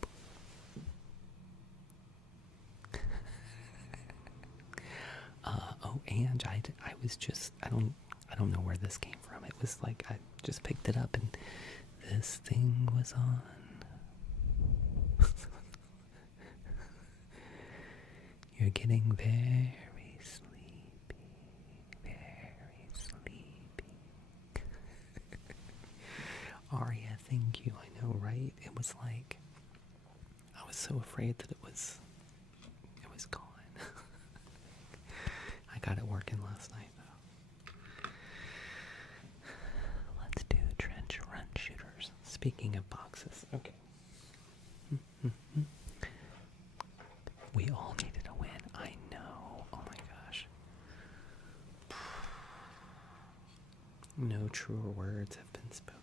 Ange, I was just, I don't know where this came from. It was like I just picked it up and this thing was on. You're getting very sleepy, very sleepy. Aria, thank you. I know, right? It was like, I was so afraid that it was gone. I got it working last night, though. Let's do trench run shooters. Speaking of boxes, okay. We all needed a win. I know. Oh my gosh. No truer words have been spoken.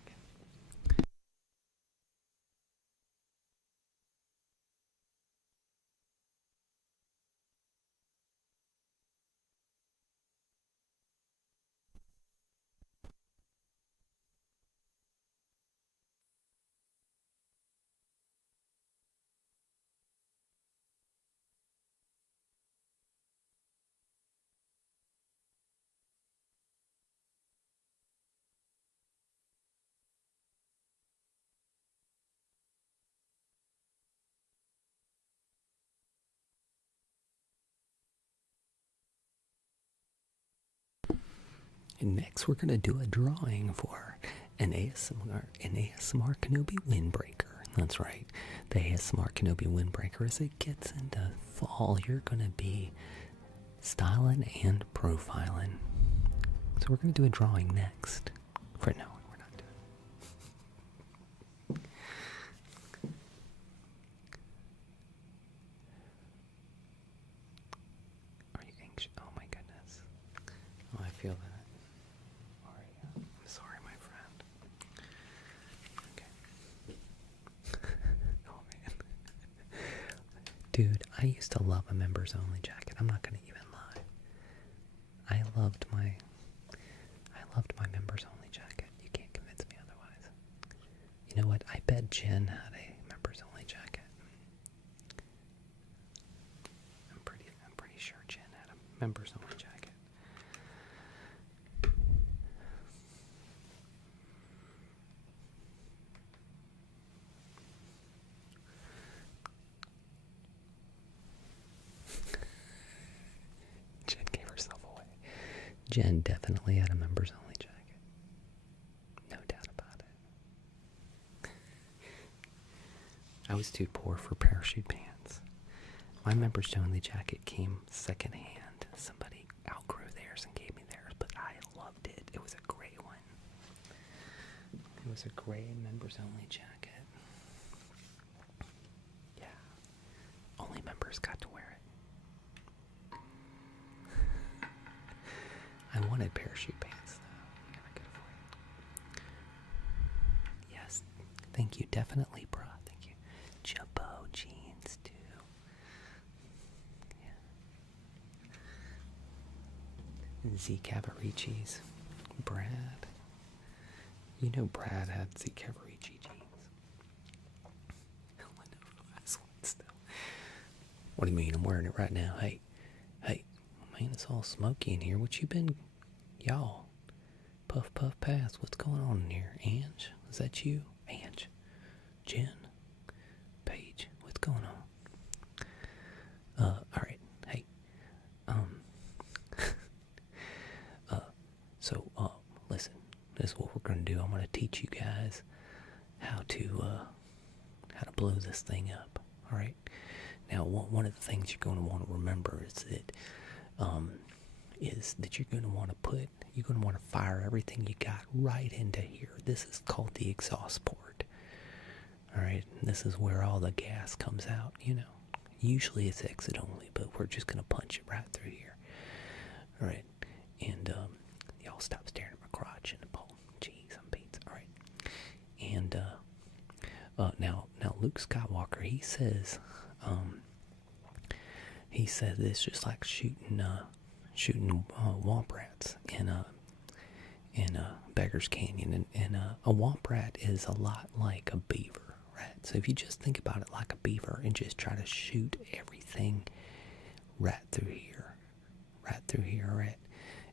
And next, we're gonna do a drawing for an ASMR Kenobi windbreaker. That's right, the ASMR Kenobi windbreaker. As it gets into fall, you're gonna be styling and profiling. So we're gonna do a drawing next. For no, we're not doing. Are you anxious? Oh my goodness. Oh, I feel that. I'm sorry, my friend. Okay. Oh man. used to love a members only jacket. I'm not gonna even lie. I loved my members only jacket. You can't convince me otherwise. You know what? I bet Jen had a members only jacket. I'm pretty sure Jen had a members only jacket. Jen gave herself away. Jen definitely had a members only jacket. No doubt about it. I was too poor for parachute pants. My members only jacket came secondhand. Somebody outgrew theirs and gave me theirs, but I loved it. It was a gray one. It was a gray members only jacket. Yeah. Only members got to wear it. I wanted parachute pants, though. Never could afford it. Yes. Thank you. Definitely, bruh. Thank you. Jumbo jeans, too. Yeah. Z Cavaricis. Brad. You know Brad had Z Cavarici jeans. What do you mean? I'm wearing it right now. Hey. Man, it's all smoky in here. What you been... Y'all. Puff, puff, pass. What's going on in here? Ange? Is that you? Ange? Jen? Paige? What's going on? Alright. Hey. Listen. This is what we're going to do. I'm going to teach you guys how to blow this thing up. Alright? Now, one of the things you're going to want to remember is that you're going to want to fire everything you got right into here. This is called the exhaust port. Alright, this is where all the gas comes out, Usually it's exit only, but we're just going to punch it right through here. Alright, and y'all stop staring at my crotch and the pole. Jeez, I'm beats. Alright, and now Luke Skywalker, he says it's just like shooting womp rats in Beggar's Canyon, and a womp rat is a lot like a beaver rat. So if you just think about it like a beaver and just try to shoot everything right through here, right?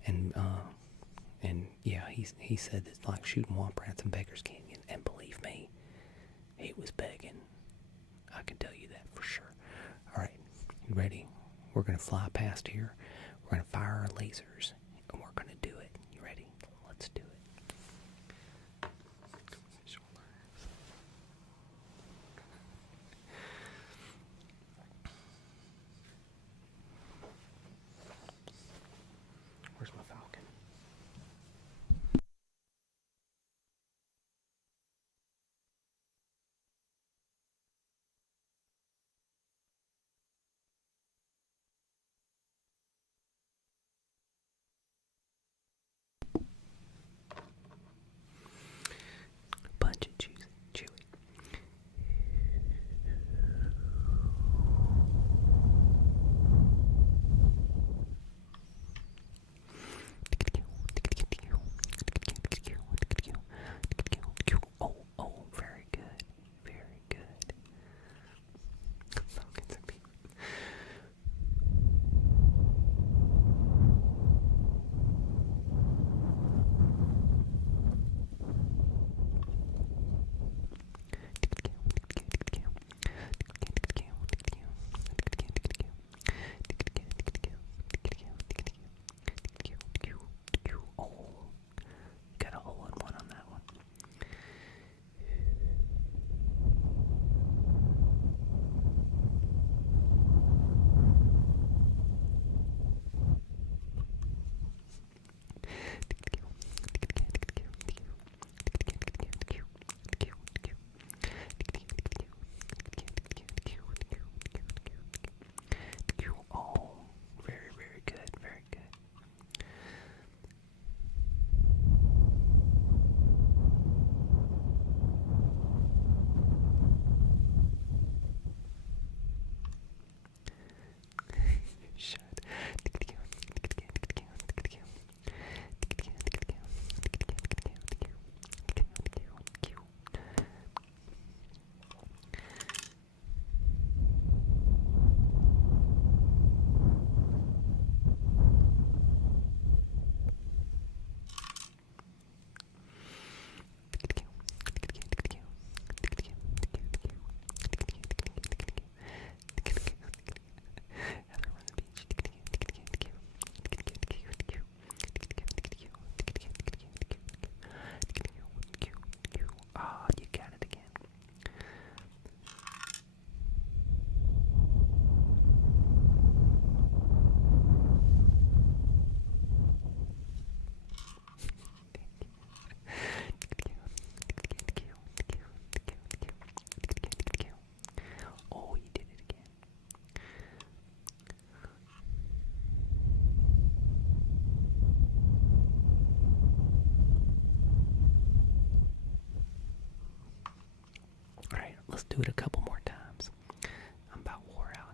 And yeah, he said it's like shooting womp rats in Beggar's Canyon, and believe me, he was begging. I can tell you that for sure. All right, you ready? We're gonna fly past here. We're gonna fire our lasers, and we're gonna do it. You ready? Let's do it. Where's my Falcon? do it a couple more times. I'm about wore out.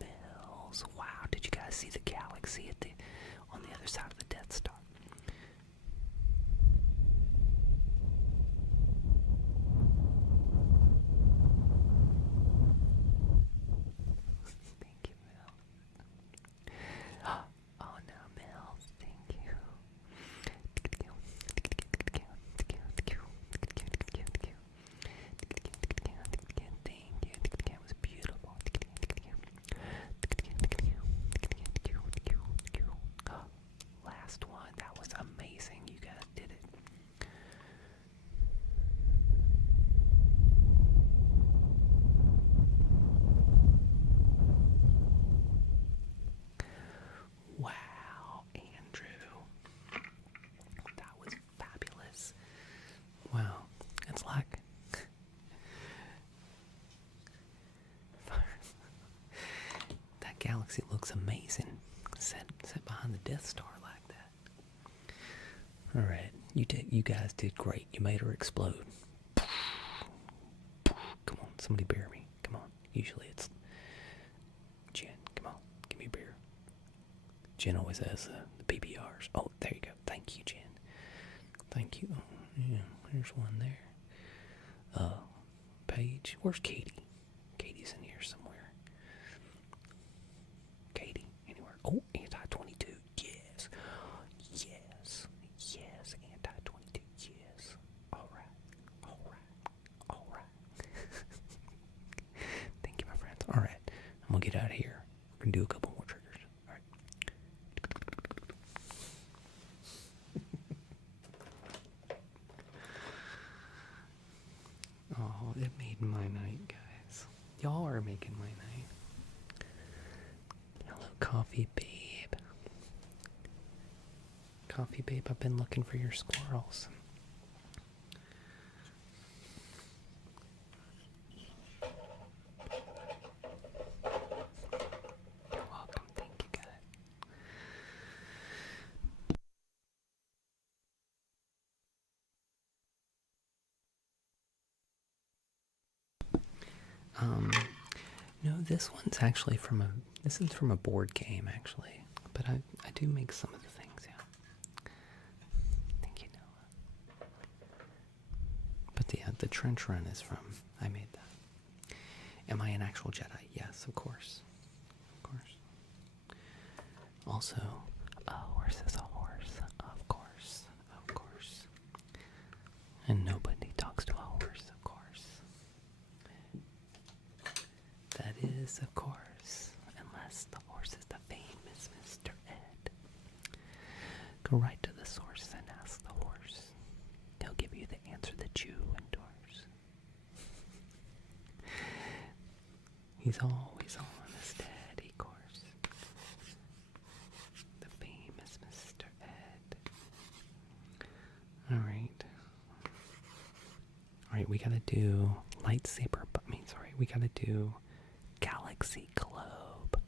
Mills. Wow, did you guys see the galaxy on the other side of the Death Star? Thank you, Mel. Oh no, Mel. Thank you. That was beautiful. Last one. That was amazing. You guys did it. Wow, Andrew. That was fabulous. Wow. It's like that galaxy looks amazing. Set behind the Death Star like that. Alright. You guys did great. You made her explode. Come on, somebody bear me. Come on. Usually it's Jen. Come on, give me a beer. Jen always has the PBRs. Oh, there you go. Thank you, Jen. Thank you. Oh, yeah, there's one there. Paige. Where's Katie? Katie's in here somewhere. Katie, anywhere. Oh, anti-22. Yes. Yes. Yes, anti-22. Yes. Alright. Thank you, my friends. Alright. I'm gonna get out of here. We're gonna do a couple more triggers. Alright. Oh, it made my night, guys. Y'all are making my night. Hello, Coffee Babe. Coffee Babe, I've been looking for your squirrels. You're welcome. Thank you, guys. No, this one's actually from a board game, actually. But I do make some of the things, yeah. Thank you, Noah. But the trench run is from, I made that. Am I an actual Jedi? Yes, of course. Of course. Also, a horse is a horse. Of course. Of course. And nobody talks to a horse, of course. That is, of course, unless the horse is the famous Mr. Ed. Go right to the source and ask the horse. He'll give you the answer that you endorse. He's always on a steady course. The famous Mr. Ed. Alright. Alright, we gotta do lightsaber, we gotta do Galaxy Globe.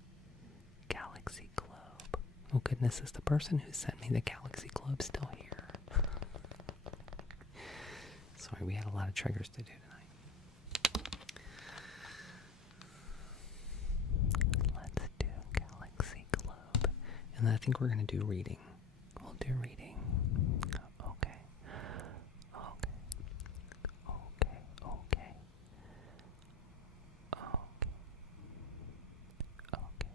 Galaxy Globe. Oh goodness, is the person who sent me the Galaxy Globe still here? Sorry, we had a lot of triggers to do tonight. Let's do Galaxy Globe. And then I think we're going to do reading. We'll do reading. Okay. Okay. Okay. Okay. Okay. Okay.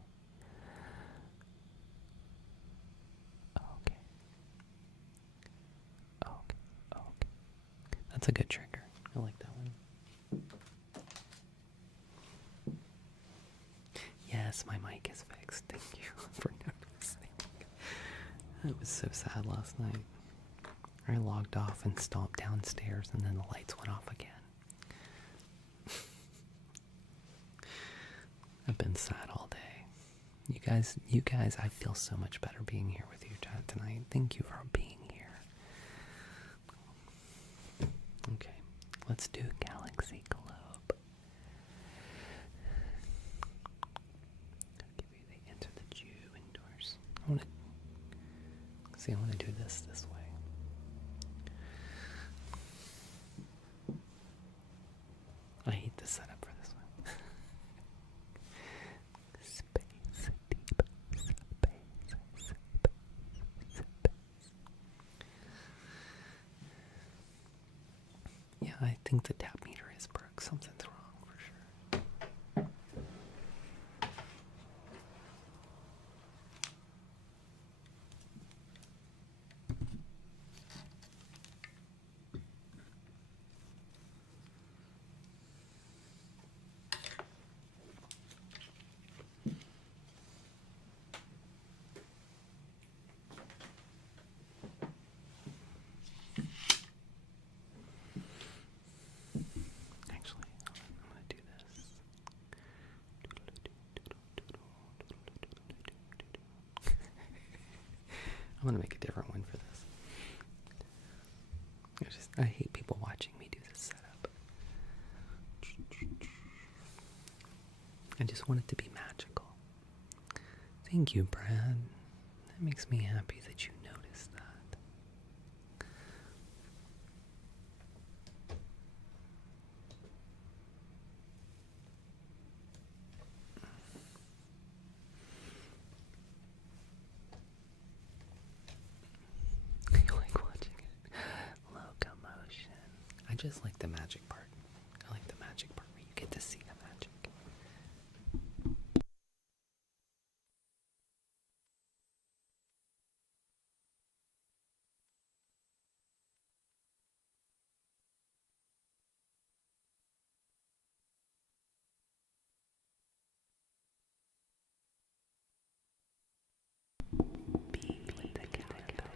Okay. Okay. Okay. That's a good trigger. I like that one. Yes, my mic is fixed. Thank you for noticing. It was so sad last night. I logged off and stomped downstairs and then the lights went off again. I've been sad all day. You guys, I feel so much better being here with you tonight. Thank you for being here. Okay, let's do Galaxy Globe. I'll give you the answer that you endorse. I think the tap meter is broke. Something's wrong for sure. Actually, I'm gonna do this. I'm gonna make a different one for this. I hate people watching me do this setup. I just want it to be magical. Thank you, Brad. That makes me happy that you noticed that. You like watching it? Locomotion. I just like the magic part. I like the magic part where you get to see the magic. Be with the caterpillar.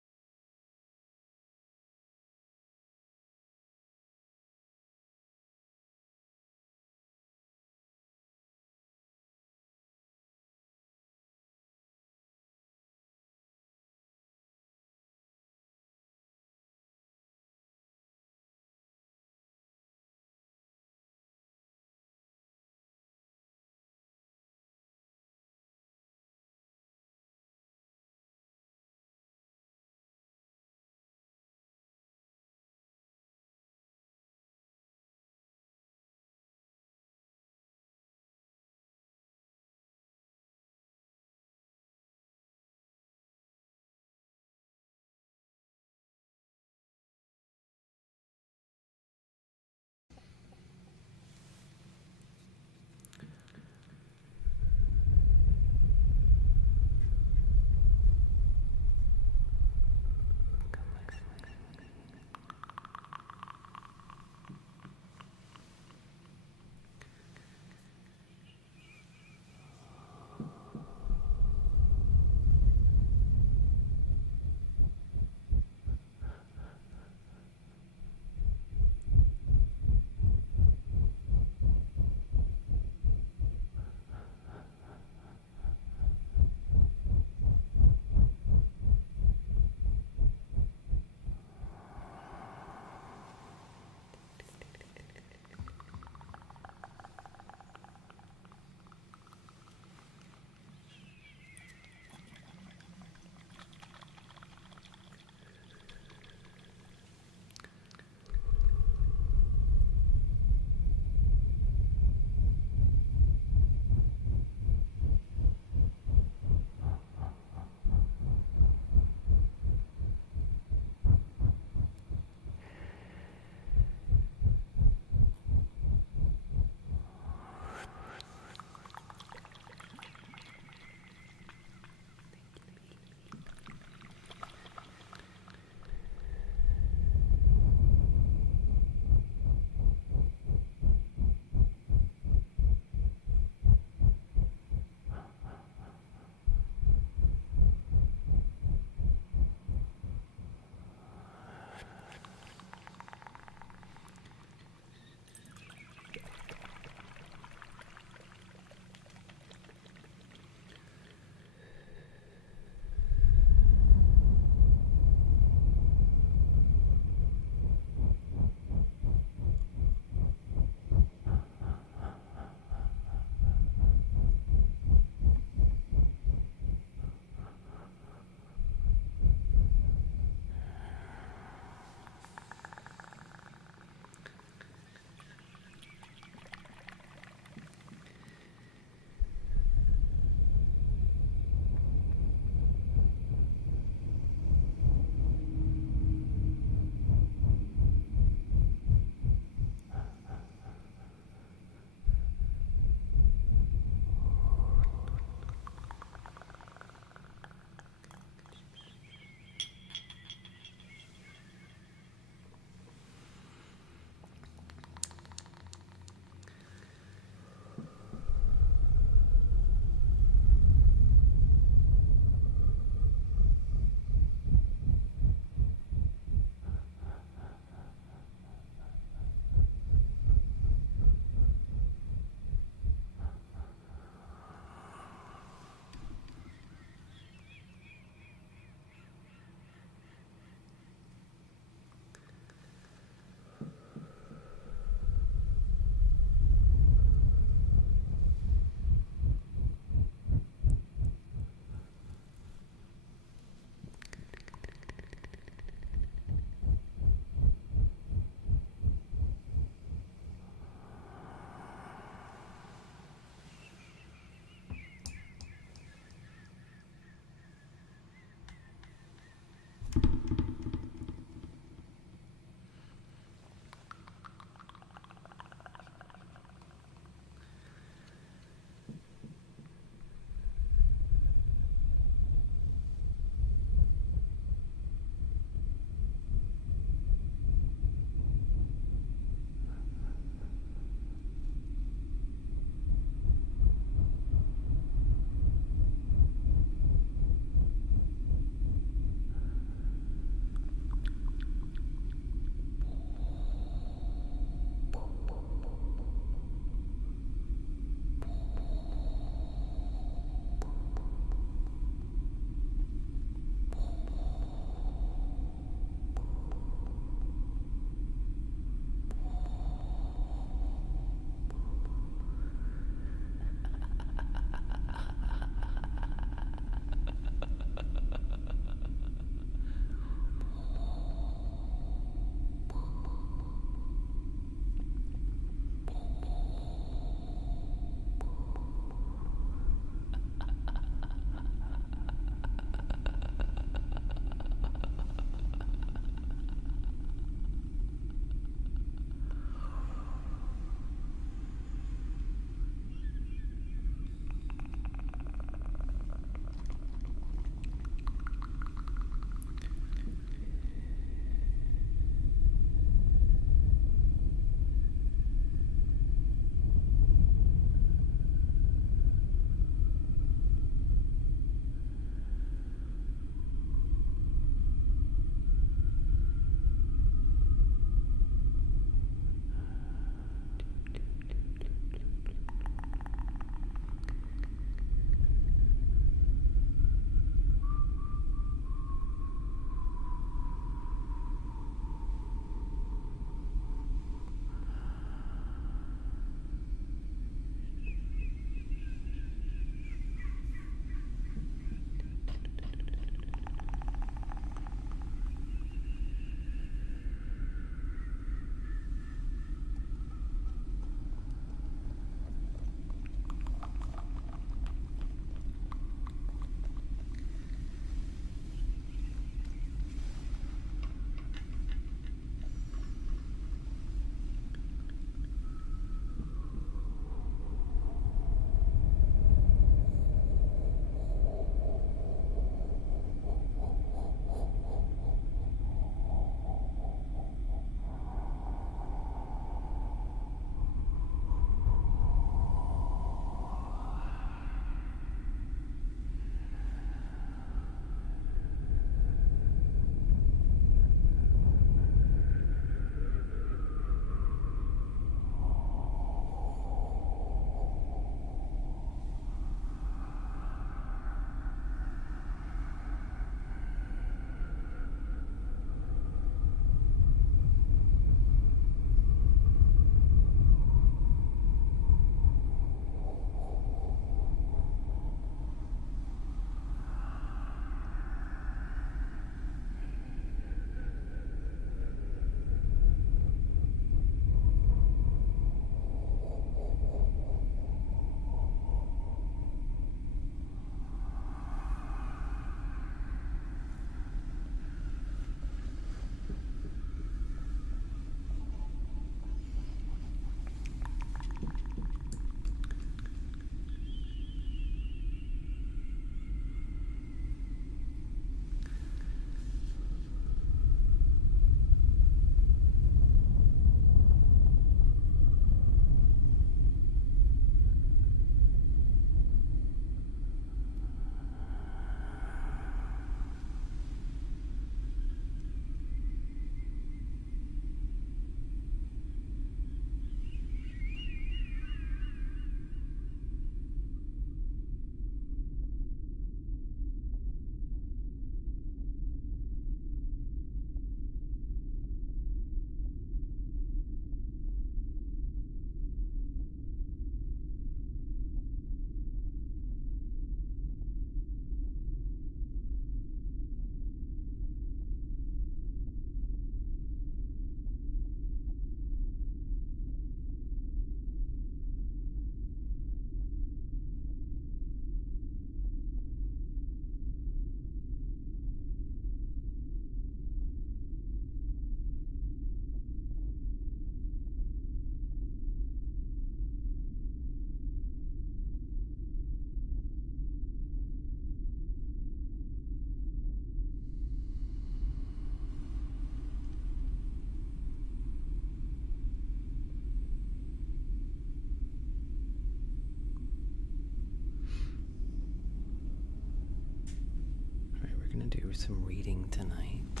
through some reading tonight.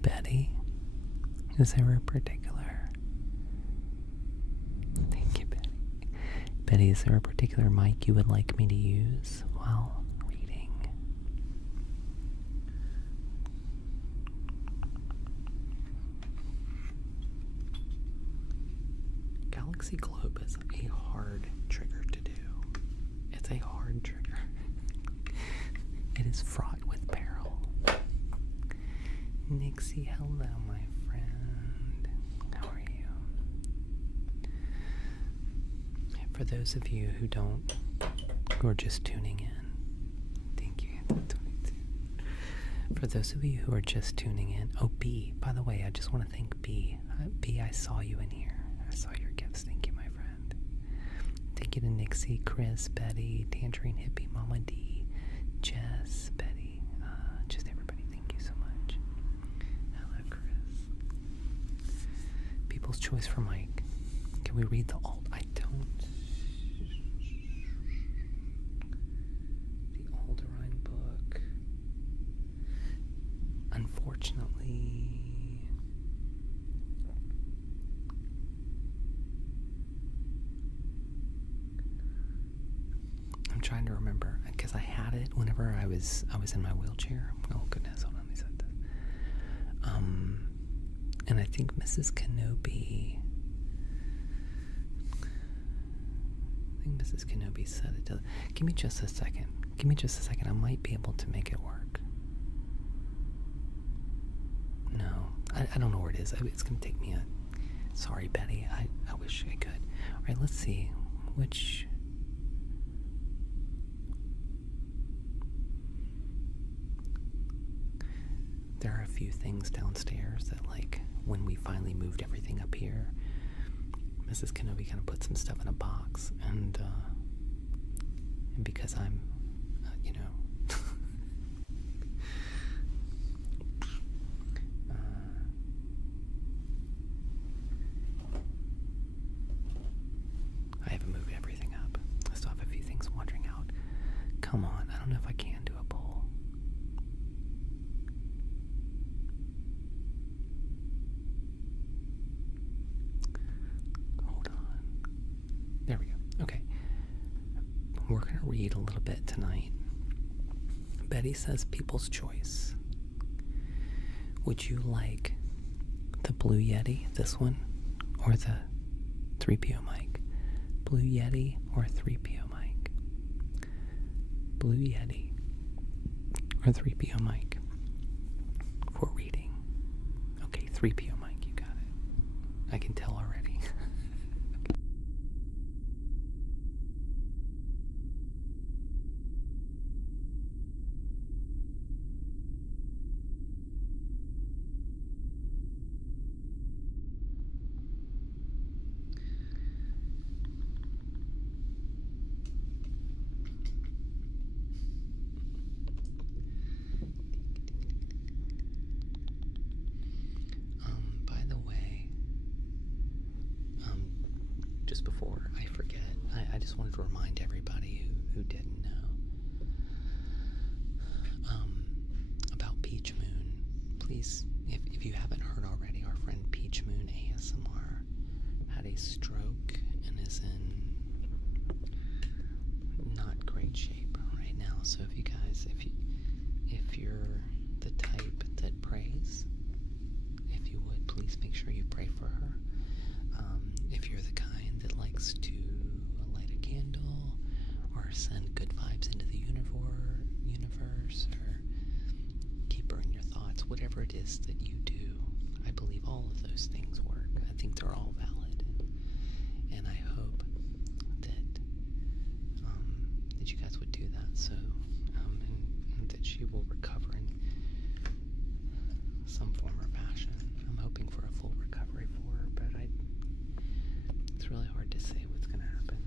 Betty, is there a particular... Thank you, Betty. Betty, is there a particular mic you would like me to use while reading? Galaxy Globe is a hard trigger to do. It's a hard trigger. It is fraught with peril. Nixie, hello, my friend. How are you? For those of you who are just tuning in, thank you, Anthony 22. For those of you who are just tuning in, oh, B, by the way, I just want to thank B. B, I saw you in here. I saw your gifts. Thank you, my friend. Thank you to Nixie, Chris, Betty, Tangerine Hippie, Mama D, Jess, Betty, just everybody. Thank you so much. Hello, Chris. People's choice for Mike. Can we read the alt? I don't. The Alderine book. Unfortunately. I'm trying to remember because I had it whenever I was in my wheelchair. Oh goodness, hold on, let me set this. And I think Mrs. Kenobi. Said it does. Give me just a second. I might be able to make it work. No, I don't know where it is. It's gonna take me Sorry, Betty. I wish I could. All right, let's see which. There are a few things downstairs that, like, when we finally moved everything up here, Mrs. Kenobi kind of put some stuff in a box, and because I'm, I haven't moved everything up. I still have a few things wandering out. Come on, I don't know if I can do a poll. Hold on. There we go. Okay. We're going to read a little bit tonight. Betty says People's Choice. Would you like the Blue Yeti, this one, or the 3PO mic? Blue Yeti or 3PO mic? Blue Yeti or 3PO mic for reading? Okay, 3PO mic, you got it. I can tell already. By the way, just before I forget, I just wanted to remind everybody who didn't know about Peach Moon. Please, if you haven't heard already, our friend Peach Moon ASMR had a stroke and is in not great shape right now. So if you guys, if you're the type that prays, if you would, please make sure you pray for her. If you're the kind that likes to light a candle or send good vibes into the universe, or keep her in your thoughts, whatever it is that you do, I believe all of those things work. I think they're all valid, and I hope that you guys would do that. So, and that she will recover in some form or fashion. I'm hoping for a full recovery for her, but it's really hard to say what's going to happen.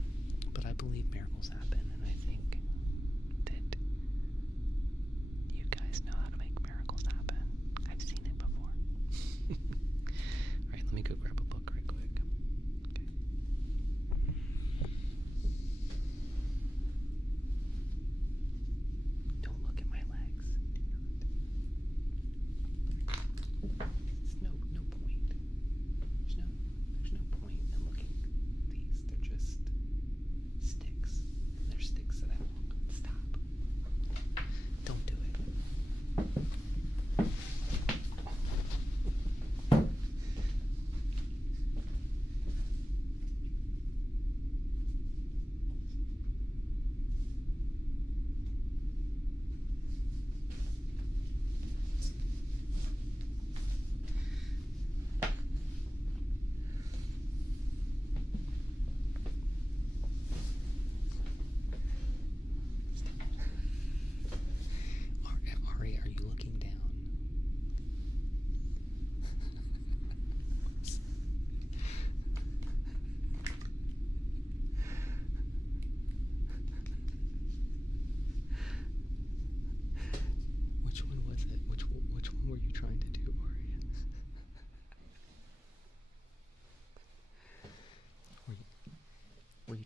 But I believe miracles happen, and I think that you guys know how to make miracles happen. I've seen it before. Alright, let me go grab a book right quick. Okay. Don't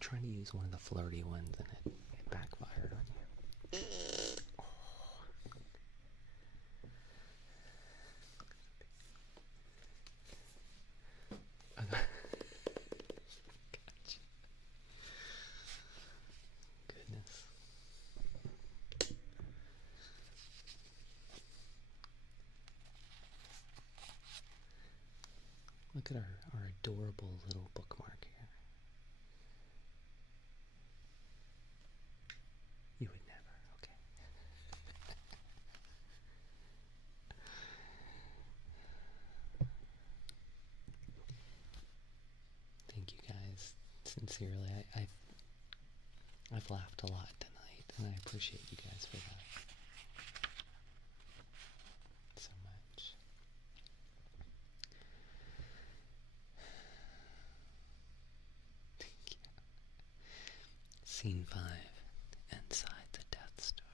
trying to use one of the flirty ones and it backfired on you. Gotcha. Goodness. Look at our adorable little bookmark here. You would never, okay. Thank you guys. Sincerely, I've laughed a lot tonight, and I appreciate you guys for that so much. Thank you. Scene 5, inside the Death Star.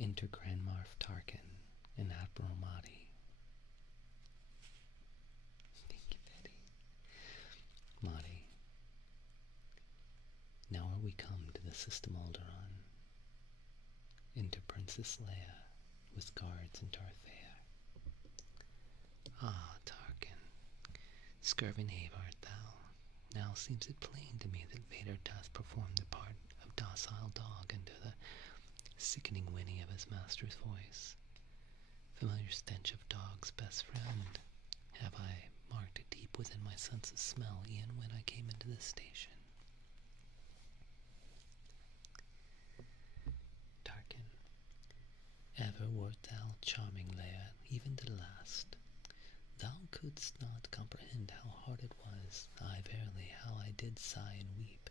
Enter Grand Marf Tarkin and Admiral Mahdi. Thank you, Betty. Mahdi. Now are we come to the system Alderaan. Enter Princess Leia with guards and Darthea. Ah, Tarkin, scurvy knave art thou. Now seems it plain to me that Vader doth perform the part of docile dog unto the sickening whinny of his master's voice. Familiar stench of dog's best friend have I marked deep within my sense of smell e'en when I came into this station. Tarkin, ever wert thou charming, Leia, even to the last. Thou couldst not comprehend how hard it was, aye verily, how I did sigh and weep,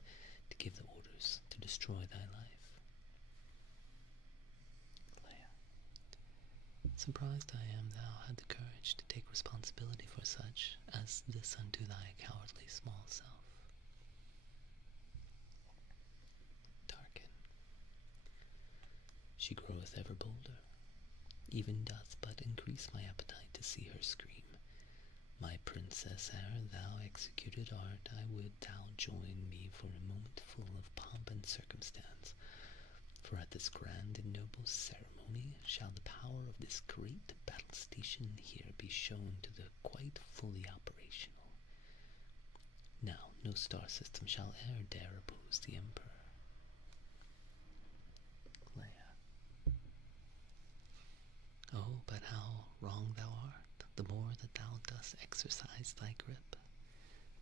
to give the orders to destroy thy life. Leia, surprised I am thou had the courage to take responsibility for such as this unto thy cowardly small self. Tarkin, she groweth ever bolder, even doth but increase my appetite to see her scream. My princess, ere thou executed art, I would thou join me for a moment full of pomp and circumstance, for at this grand and noble ceremony shall the power of this great battle station here be shown to the quite fully operational. Now no star system shall e'er dare oppose the Emperor. Leia. Oh, but how wrong thou art. The more that thou dost exercise thy grip,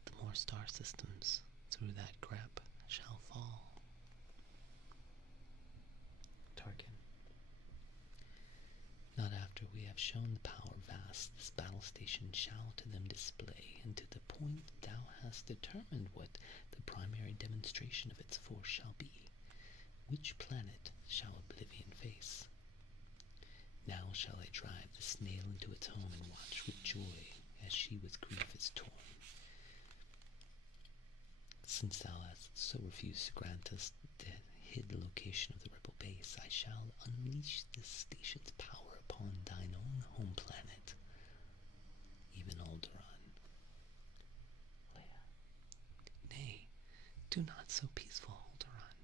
the more star systems through that grip shall fall. Tarkin. Not after we have shown the power vast this battle station shall to them display, and to the point thou hast determined what the primary demonstration of its force shall be. Which planet shall oblivion face? Now shall I drive the snail into its home and watch with joy as she with grief is torn. Since thou hast so refused to grant us the hid location of the rebel base, I shall unleash this station's power upon thine own home planet, even Alderaan. Leia. Nay, do not so peaceful, Alderaan.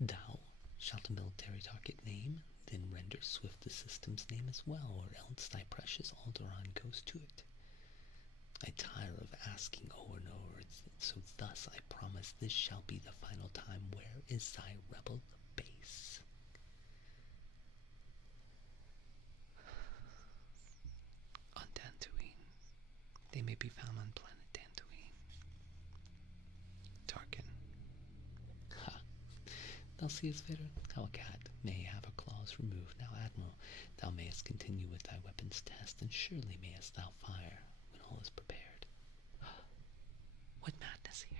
Thou shalt a military target name, then render swift the system's name as well, or else thy precious Alderaan goes to it. I tire of asking o'er and o'er, so thus I promise this shall be the final time. Where is thy rebel base? On Dantooine. They may be found on planet Dantooine. Tarkin. Ha! Thou seest, Vader, how a cat may have her claws removed. Now, Admiral, thou mayest continue with thy weapons test, and surely mayest thou fire when all is prepared. What madness here!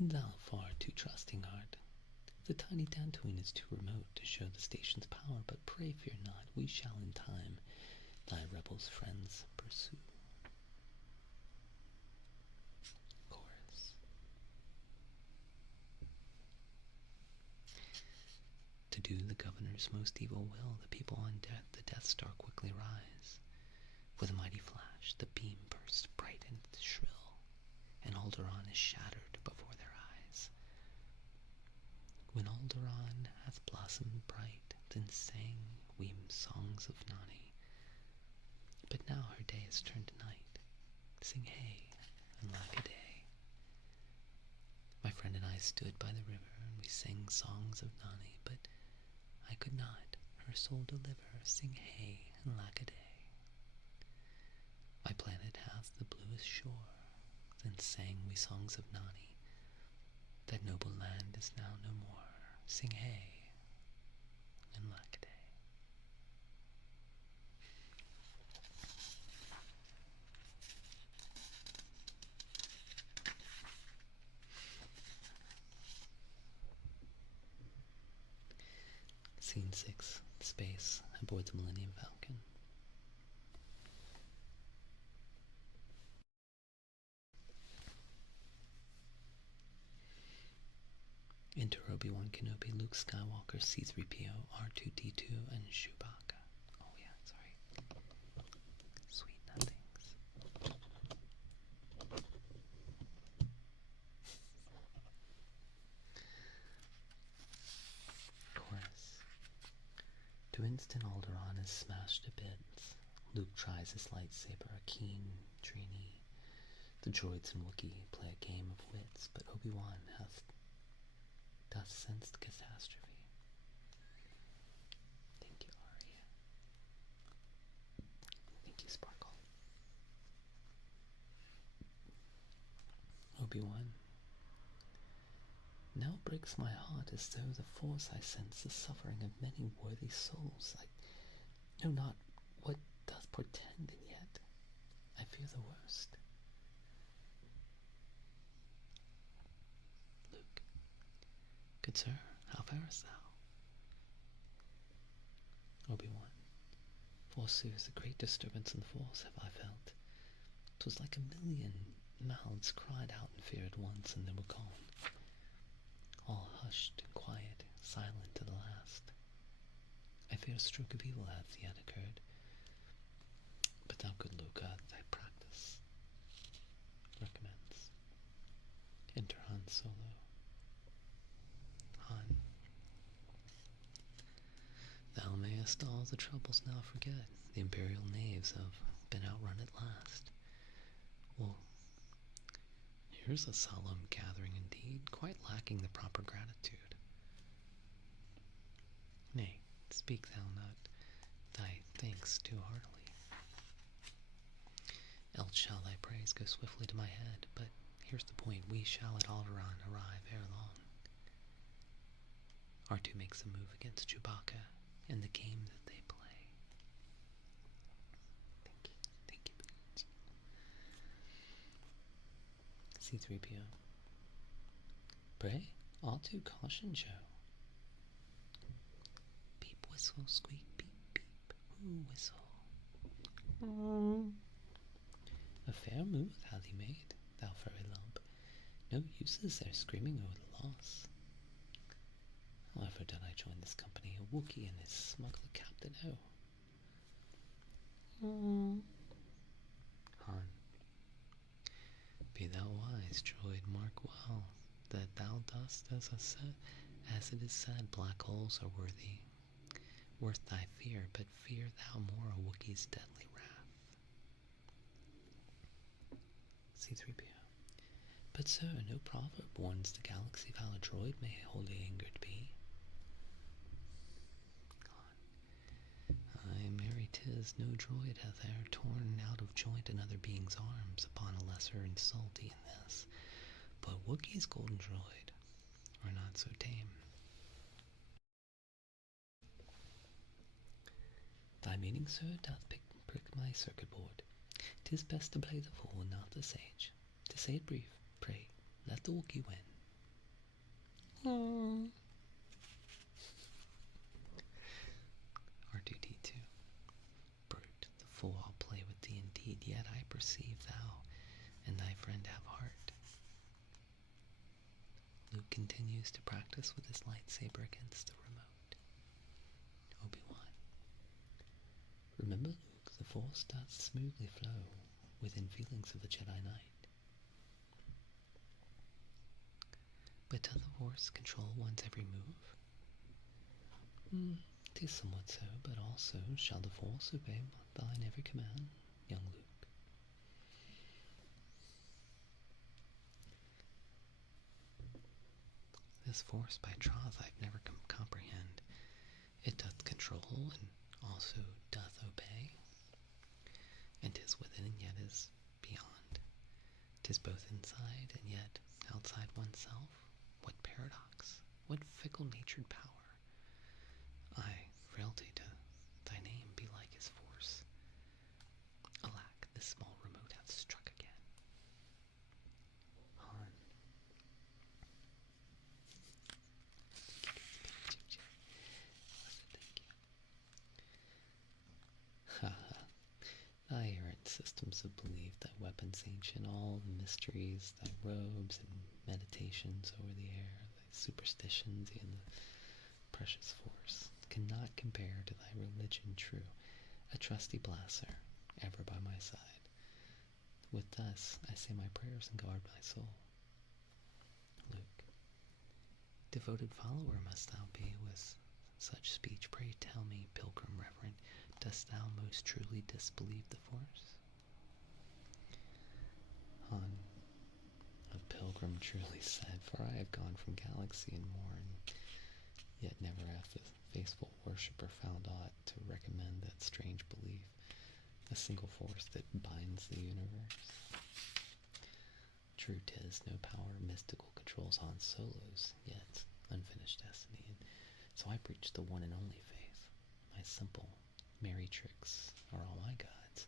Thou far too trusting art. The tiny Dantooine is too remote to show the station's power, but pray fear not, we shall in time thy rebels' friends pursue. Chorus. To do the governor's most evil will, the people on the Death Star quickly rise. With a mighty flash, the beam bursts bright and shrill, and Alderaan is shattered before their eyes. When Alderaan hath blossomed bright, then sang we songs of Nani. But now her day is turned to night. Sing hey, and lack a day. My friend and I stood by the river, and we sang songs of Nani, but I could not her soul deliver. Sing hey, and lack a day. My planet hath the bluest shore, then sang we songs of Nani. That noble land is now no more. Sing hey, and lack a day. Scene 6. Space, aboard the Millennium Falcon. Enter Obi-Wan Kenobi, Luke Skywalker, C-3PO, R2-D2, and Chewbacca. Oh yeah, sorry. Sweet nothings. Chorus. To Winston Alderaan is smashed to bits. Luke tries his lightsaber, a keen trainee. The droids and Wookiee play a game of wits, but Obi-Wan doth sense the catastrophe. Thank you, Arya. Thank you, Sparkle. Obi-Wan. Now breaks my heart as though the force I sense the suffering of many worthy souls. I know not what doth portend, and yet I fear the worst. Luke. Good sir, how farest thou? Obi-Wan. Forsooth, a great disturbance in the force have I felt. 'Twas like a million mouths cried out in fear at once, and then were gone. All hushed and quiet, silent to the last. I fear a stroke of evil hath yet occurred. But thou, good Luke, thy practice recommends. Enter Han Solo. Han. Thou mayest all the troubles now forget. The Imperial knaves have been outrun at last. Well, here's a solemn gathering indeed, quite lacking the proper gratitude. Nay, speak thou not thy thanks too heartily. Else shall thy praise go swiftly to my head. But here's the point, we shall at Alderaan arrive ere long. R2 makes a move against Chewbacca and the game that they play. Thank you. C-3PO. Pray, R2 caution, Joe. Beep whistle, squeak, beep beep, woo whistle. A fair move hath he made, thou furry lump. No use is there screaming over the loss. However did I join this company, a Wookiee and his smuggler captain, Han. Be thou wise, droid, mark well, that thou dost as it is said, black holes are worth thy fear, but fear thou more a Wookiee's deadly wrath. C-3PO. But sir, no proverb warns the galaxy of how a droid may wholly angered be. Ay, marry 'tis, no droid hath e'er torn out of joint another being's arms upon a lesser insult than this, but Wookiee's golden droid are not so tame. Thy meaning, sir, doth prick my circuit board. 'Tis best to play the fool and not the sage. To say it brief, pray, let the Wookiee win. R2-D2. Brute, the fool I'll play with thee indeed, yet I perceive thou and thy friend have heart. Luke continues to practice with his lightsaber against the remote. Obi-Wan. Remember, Luke, the Force doth smoothly flow within feelings of the Jedi Knight. But doth the Force control one's every move? 'Tis somewhat so, but also shall the Force obey thine every command, young Luke. This Force, by troth, I've never comprehend. It doth control, and also doth obey, and 'tis within and yet is beyond. 'Tis both inside and yet outside oneself. What paradox! What fickle-natured power! Aye, frailty to thy name be like his Force. Alack, this small remote hath struck again. Han. Haha. Thy errant systems of belief, thy weapons ancient, all the mysteries, thy robes and meditations over the air, thy superstitions and the precious Force, cannot compare to thy religion true, a trusty blaster, ever by my side. With thus I say my prayers and guard my soul. Luke. Devoted follower must thou be with such speech. Pray tell me, pilgrim reverend, dost thou most truly disbelieve the Force? Han. A pilgrim truly said, for I have gone from galaxy and more, and yet never hath the faithful worshipper found aught to recommend that strange belief, a single Force that binds the universe. True 'tis, no power mystical controls Han Solo's yet unfinished destiny, and so I preach the one and only faith. My simple, merry tricks are all my gods,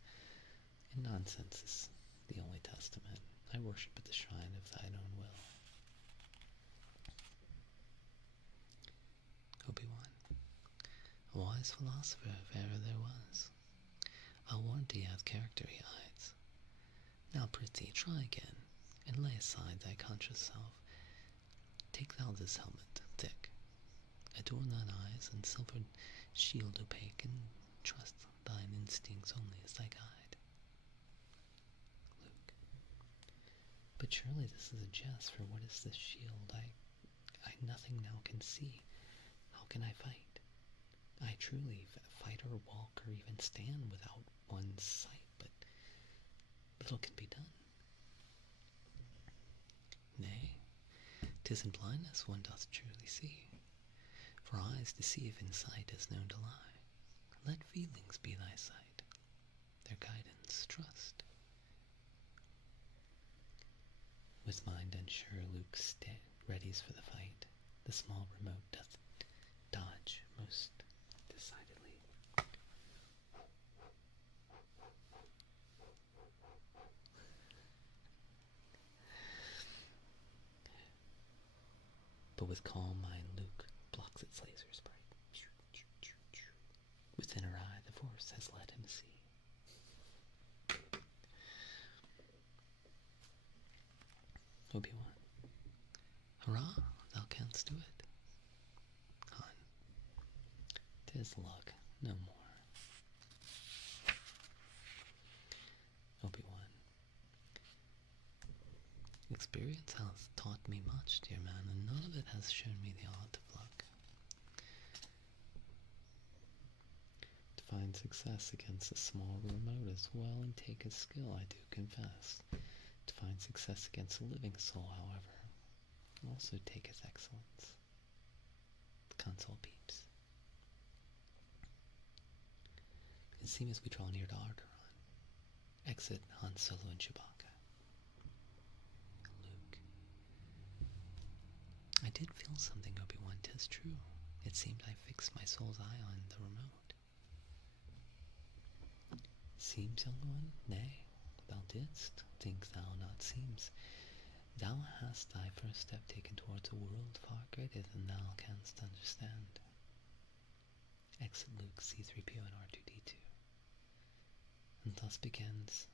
and nonsense is the only testament. I worship at the shrine of thine own will. Obi-Wan. A wise philosopher, if ever there was. I'll warrant he hath character he hides. Now, prithee, try again, and lay aside thy conscious self. Take thou this helmet, thick. Adorn thine eyes, and silvered shield opaque, and trust thine instincts only as thy guide. Luke. But surely this is a jest, for what is this shield? I nothing now can see. How can I fight? I truly fight or walk or even stand without one's sight, but little can be done. Nay, 'tis in blindness one doth truly see, for eyes deceive and sight is known to lie. Let feelings be thy sight, their guidance trust. With mind unsure, Luke readies for the fight. The small remote doth dodge most decidedly. But with calm mind, Luke blocks its laser sprite. Within her eye, the Force has let him see. Obi-Wan. Hurrah, thou canst do it. Han. 'Tis luck, no more. Obi-Wan. Experience hath taught me much, dear man, and none of it has shown me the art of luck. To find success against a small remote as well and take a skill, I do confess. To find success against a living soul, however, also taketh excellence. The console peeps. It seems we draw near to Arteron. Exit Han Solo and Chewbacca. Luke. I did feel something, Obi-Wan, 'tis true. It seemed I fixed my soul's eye on the remote. Seems, young one? Nay, thou didst, think thou not seems. Thou hast thy first step taken towards a world far greater than thou canst understand. Exit Luke, C-3PO, and R2-D2. And thus begins,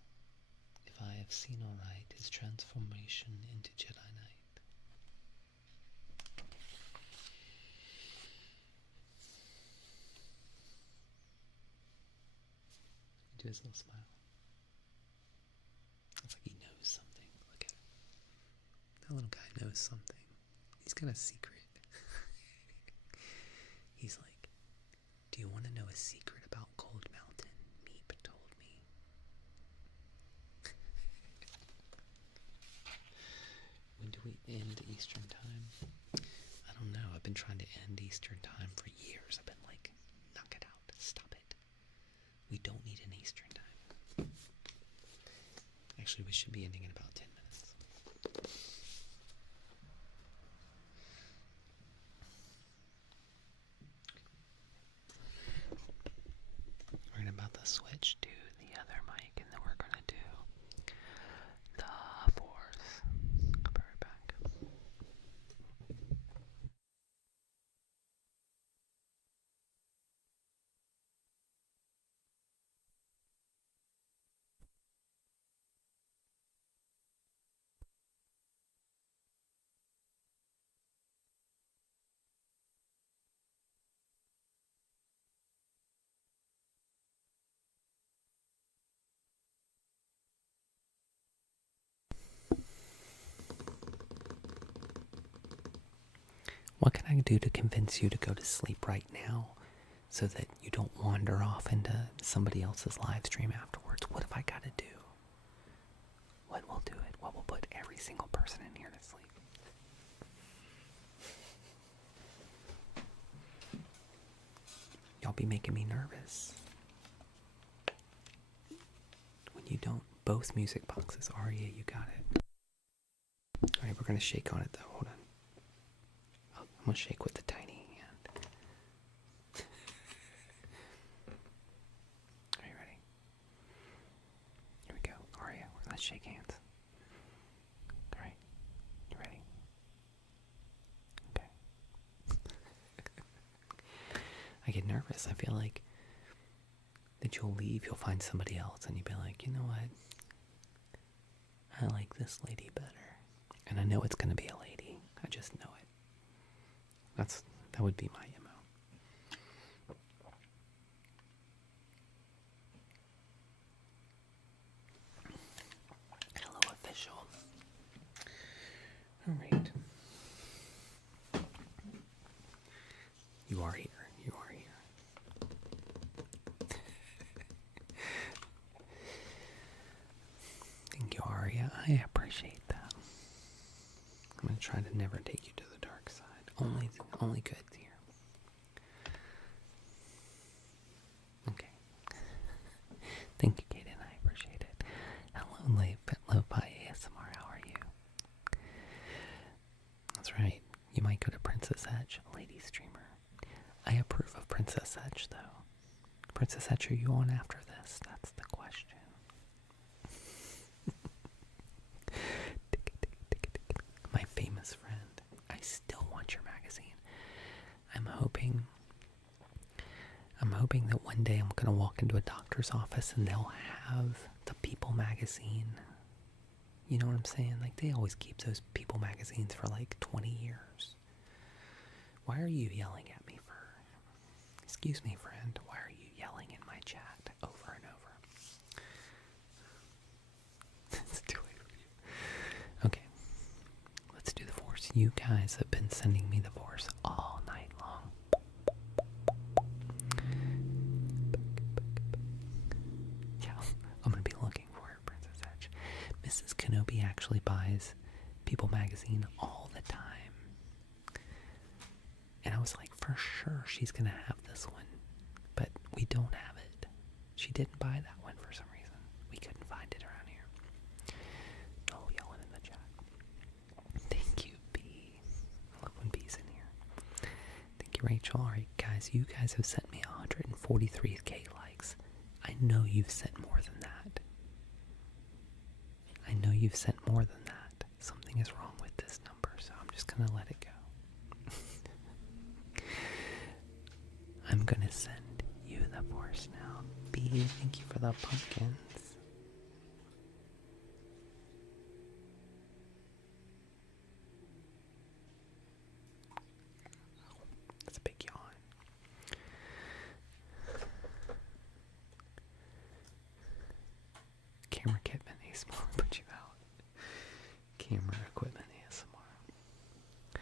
if I have seen aright, his transformation into Jedi Knight. Do his little smile. It's like he knows something. Look at him. That little guy knows something. He's got a secret. He's like, do you want to know a secret about Cold Mountain? Meep told me. When do we end Eastern time? I don't know. I've been trying to end Eastern time for years. I've been like, knock it out. Stop it. We don't need an Eastern time. Actually, we should be ending in about 10 minutes. We're about to switch to the other mic, and then we're going to do the fourth. I'll be right back. What can I do to convince you to go to sleep right now so that you don't wander off into somebody else's live stream afterwards? What have I got to do? What will do it? What will put every single person in here to sleep? Y'all be making me nervous. When you don't, both music boxes. Aria, you got it. Alright, we're going to shake on it though. Hold on. I'm going to shake with the tiny hand. Are you ready? Here we go. Aria, let's shake hands. Alright. You ready? Okay. I get nervous. I feel like that you'll leave, you'll find somebody else, and you'll be like, you know what? I like this lady better. And I know it's going to be a lady. I just know it. That would be my MO. Hello, official. All right. You are here. You are here. Thank you, Aria. I appreciate that. I'm going to try to never take you to the dark side. Only good here. Okay. Thank you, Kaden. I appreciate it. Hello, Lo-Fi ASMR. How are you? That's right. You might go to Princess Edge, a lady streamer. I approve of Princess Edge, though. Princess Edge, are you on after this? That's the question. My famous friend. I still want your magazine. I'm hoping that one day I'm going to walk into a doctor's office and they'll have the People magazine. You know what I'm saying? Like, they always keep those People magazines for like 20 years. Why are you yelling at me for... Excuse me, friend. Why are you yelling in my chat over and over? It's too late for you. Okay. Let's do the force. You guys have been sending me the force all night long. Yeah, I'm going to be looking for it, Princess Edge. Mrs. Kenobi actually buys People magazine all the time. And I was like, for sure she's going to have this one. But we don't have it. She didn't buy that one for some reason. We couldn't find it around here. No yelling in the chat. Thank you, B. I love when B's in here. Thank you, Rachel. Alright, guys, you guys have sent me 143k likes. I know you've sent more than that. I know you've sent more than that. Something is wrong with this number, so I'm just gonna let it go. I'm gonna send you the force now. B, thank you for the pumpkins. That's a big yawn. camera equipment ASMR.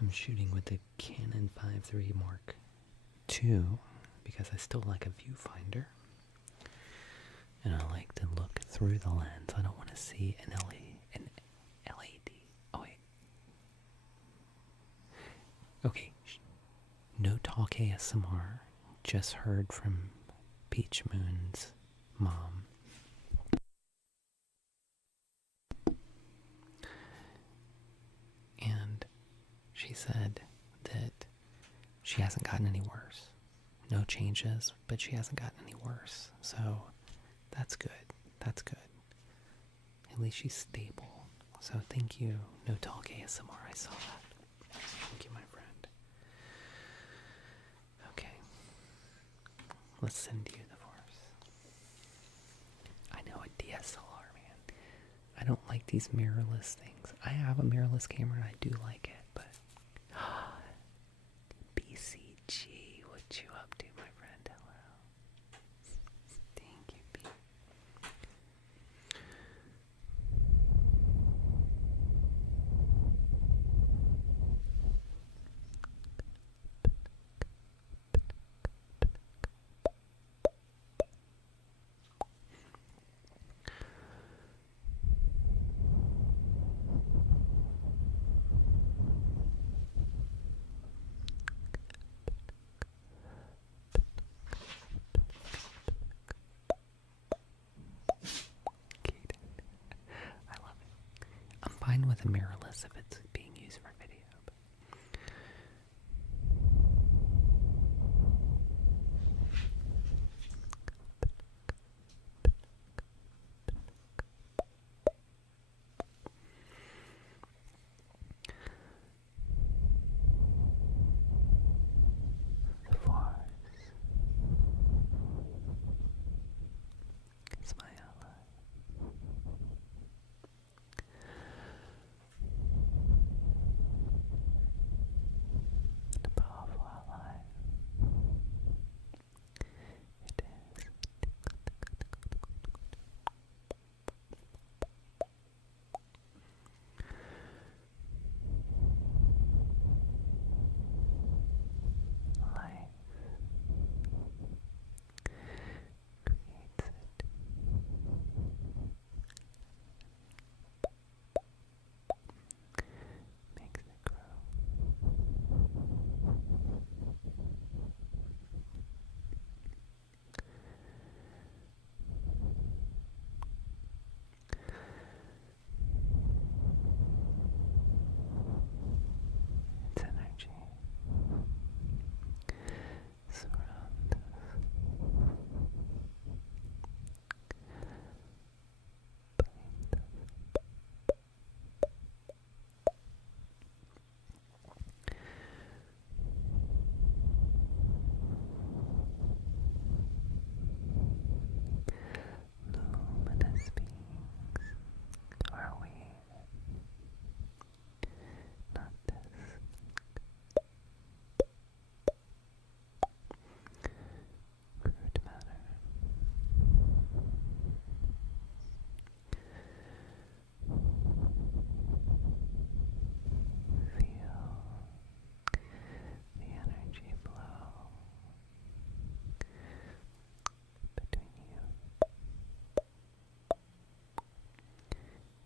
I'm shooting with the Canon 5.3 Mark II because I still like a viewfinder. And I like to look through the lens. I don't want to see an LED. Oh, wait. Okay. No talk ASMR. Just heard from Peach Moon's mom. And she said that she hasn't gotten any worse. No changes, but she hasn't gotten any worse. So that's good. That's good. At least she's stable. So thank you, No Talk ASMR. I saw that. Thank you, my friend. Okay. Let's send you the force. I know, a DSLR, man. I don't like these mirrorless things. I have a mirrorless camera and I do like it, but BCG, what you up to, my friend? Hello. Thank you, B. I love it. I'm fine with a mirrorless if it's being used for video. The force is my ally. The powerful ally. It is. Life creates it. Makes it grow. Its energy surrounds us. Luminous beings are we, not this crude matter. Feel the energy flow between you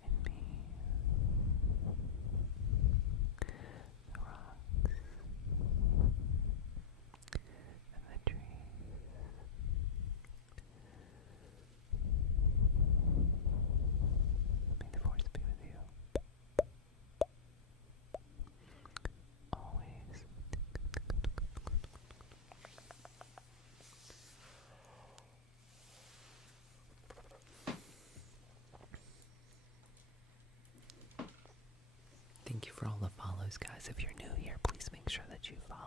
and me. The rocks and the trees. May the force be with you. Always. Thank you for all the follows, guys. If you're new here, please make sure that you follow.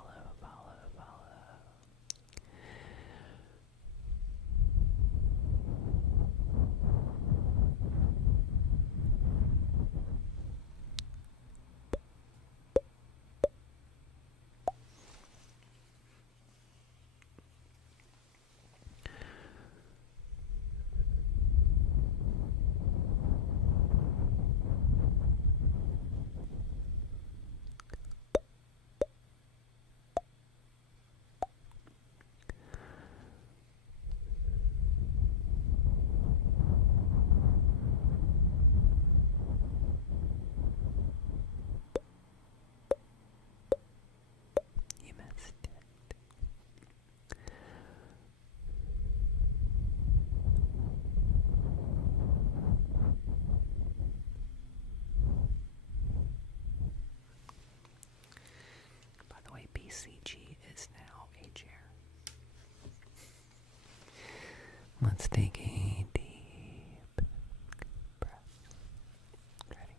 Let's take a deep breath. Ready?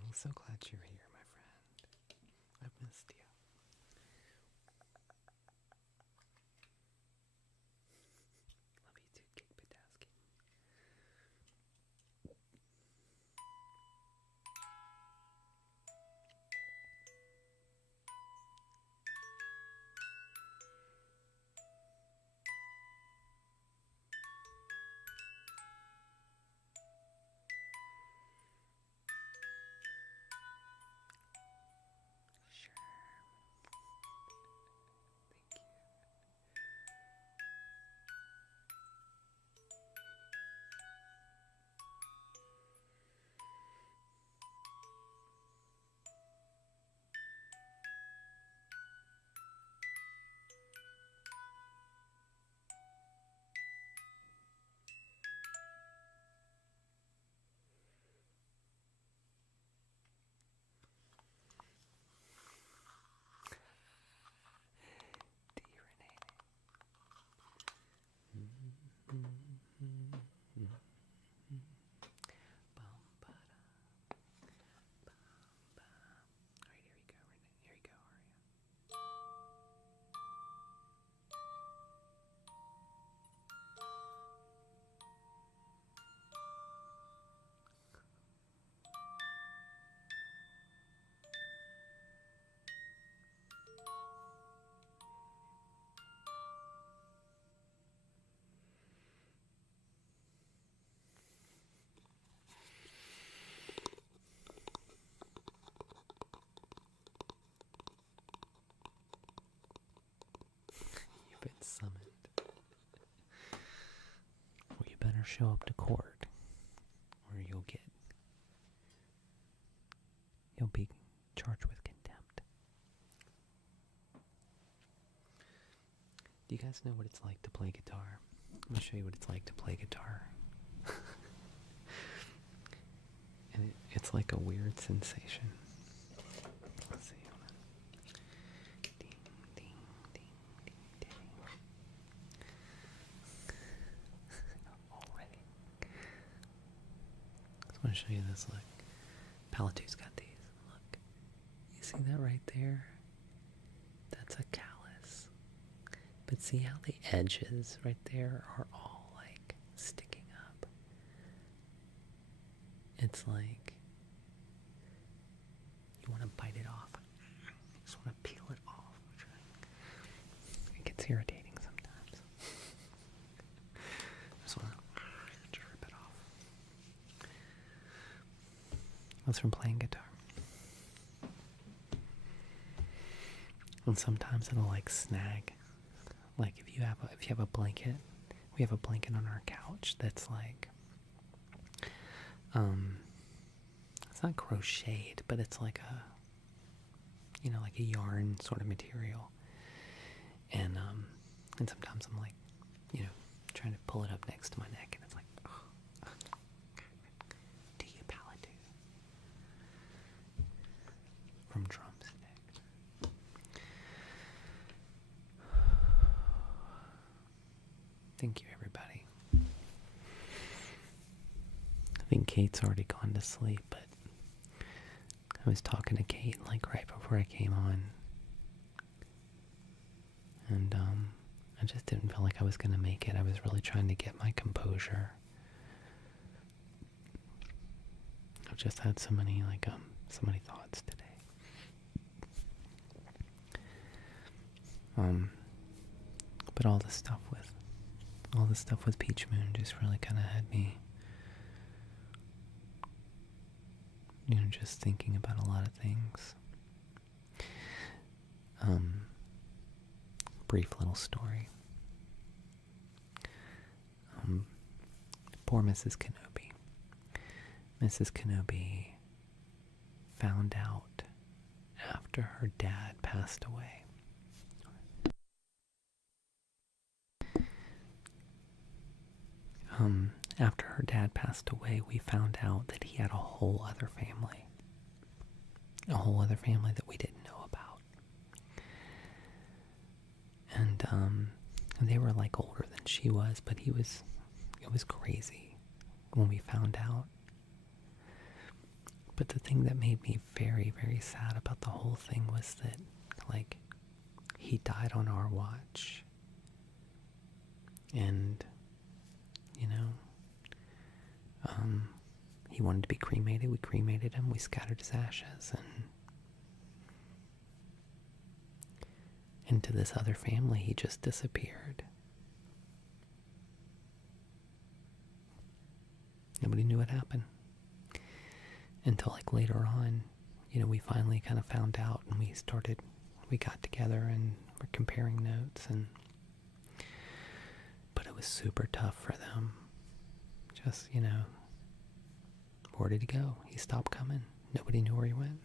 I'm so glad you're here, my friend. I've missed you. Love you too, Kate Podowski. Sure. Thank you. Alright, here we go. Here we go, Aria. You've been summoned. Well, you better show up to court, or you'll be charged with contempt. Do you guys know what it's like to play guitar? I'm gonna show you what it's like to play guitar. And it's like a weird sensation. Let's see. Hold on. Ding, ding, ding, ding, ding. Already. I just want to show you this. Look, Palatu's got these. Look, you see that right there? That's a callus. But see how the edges right there are all like sticking up? It's like you want to bite it off. You just want to peel it off. It gets irritating sometimes. I just want to rip it off. That's from playing guitar. And sometimes it'll like snag. Like if you have a blanket, we have a blanket on our couch that's like it's not crocheted, but it's like like a yarn sort of material. And sometimes I'm like, trying to pull it up next to my neck, and it's like, oh, do you Palatu? From Drumstick. Thank you, everybody. I think Kate's already gone to sleep, but I was talking to Kate like right before I came on, and I just didn't feel like I was going to make it. I was really trying to get my composure. just had so many so many thoughts today. But all the stuff with Peach Moon just really kind of had me, just thinking about a lot of things. Brief little story. Poor Mrs. Kenobi. Mrs. Kenobi found out after her dad passed away. After her dad passed away, we found out that he had a whole other family. A whole other family that we didn't know about. And they were like older than she was, but it was crazy when we found out. But the thing that made me very, very sad about the whole thing was that, he died on our watch. And, he wanted to be cremated. We cremated him. We scattered his ashes. And into this other family, he just disappeared. Nobody knew what happened. Until later on, we finally kind of found out, and we got together and we're comparing notes, but it was super tough for them. Just, where did he go? He stopped coming. Nobody knew where he went.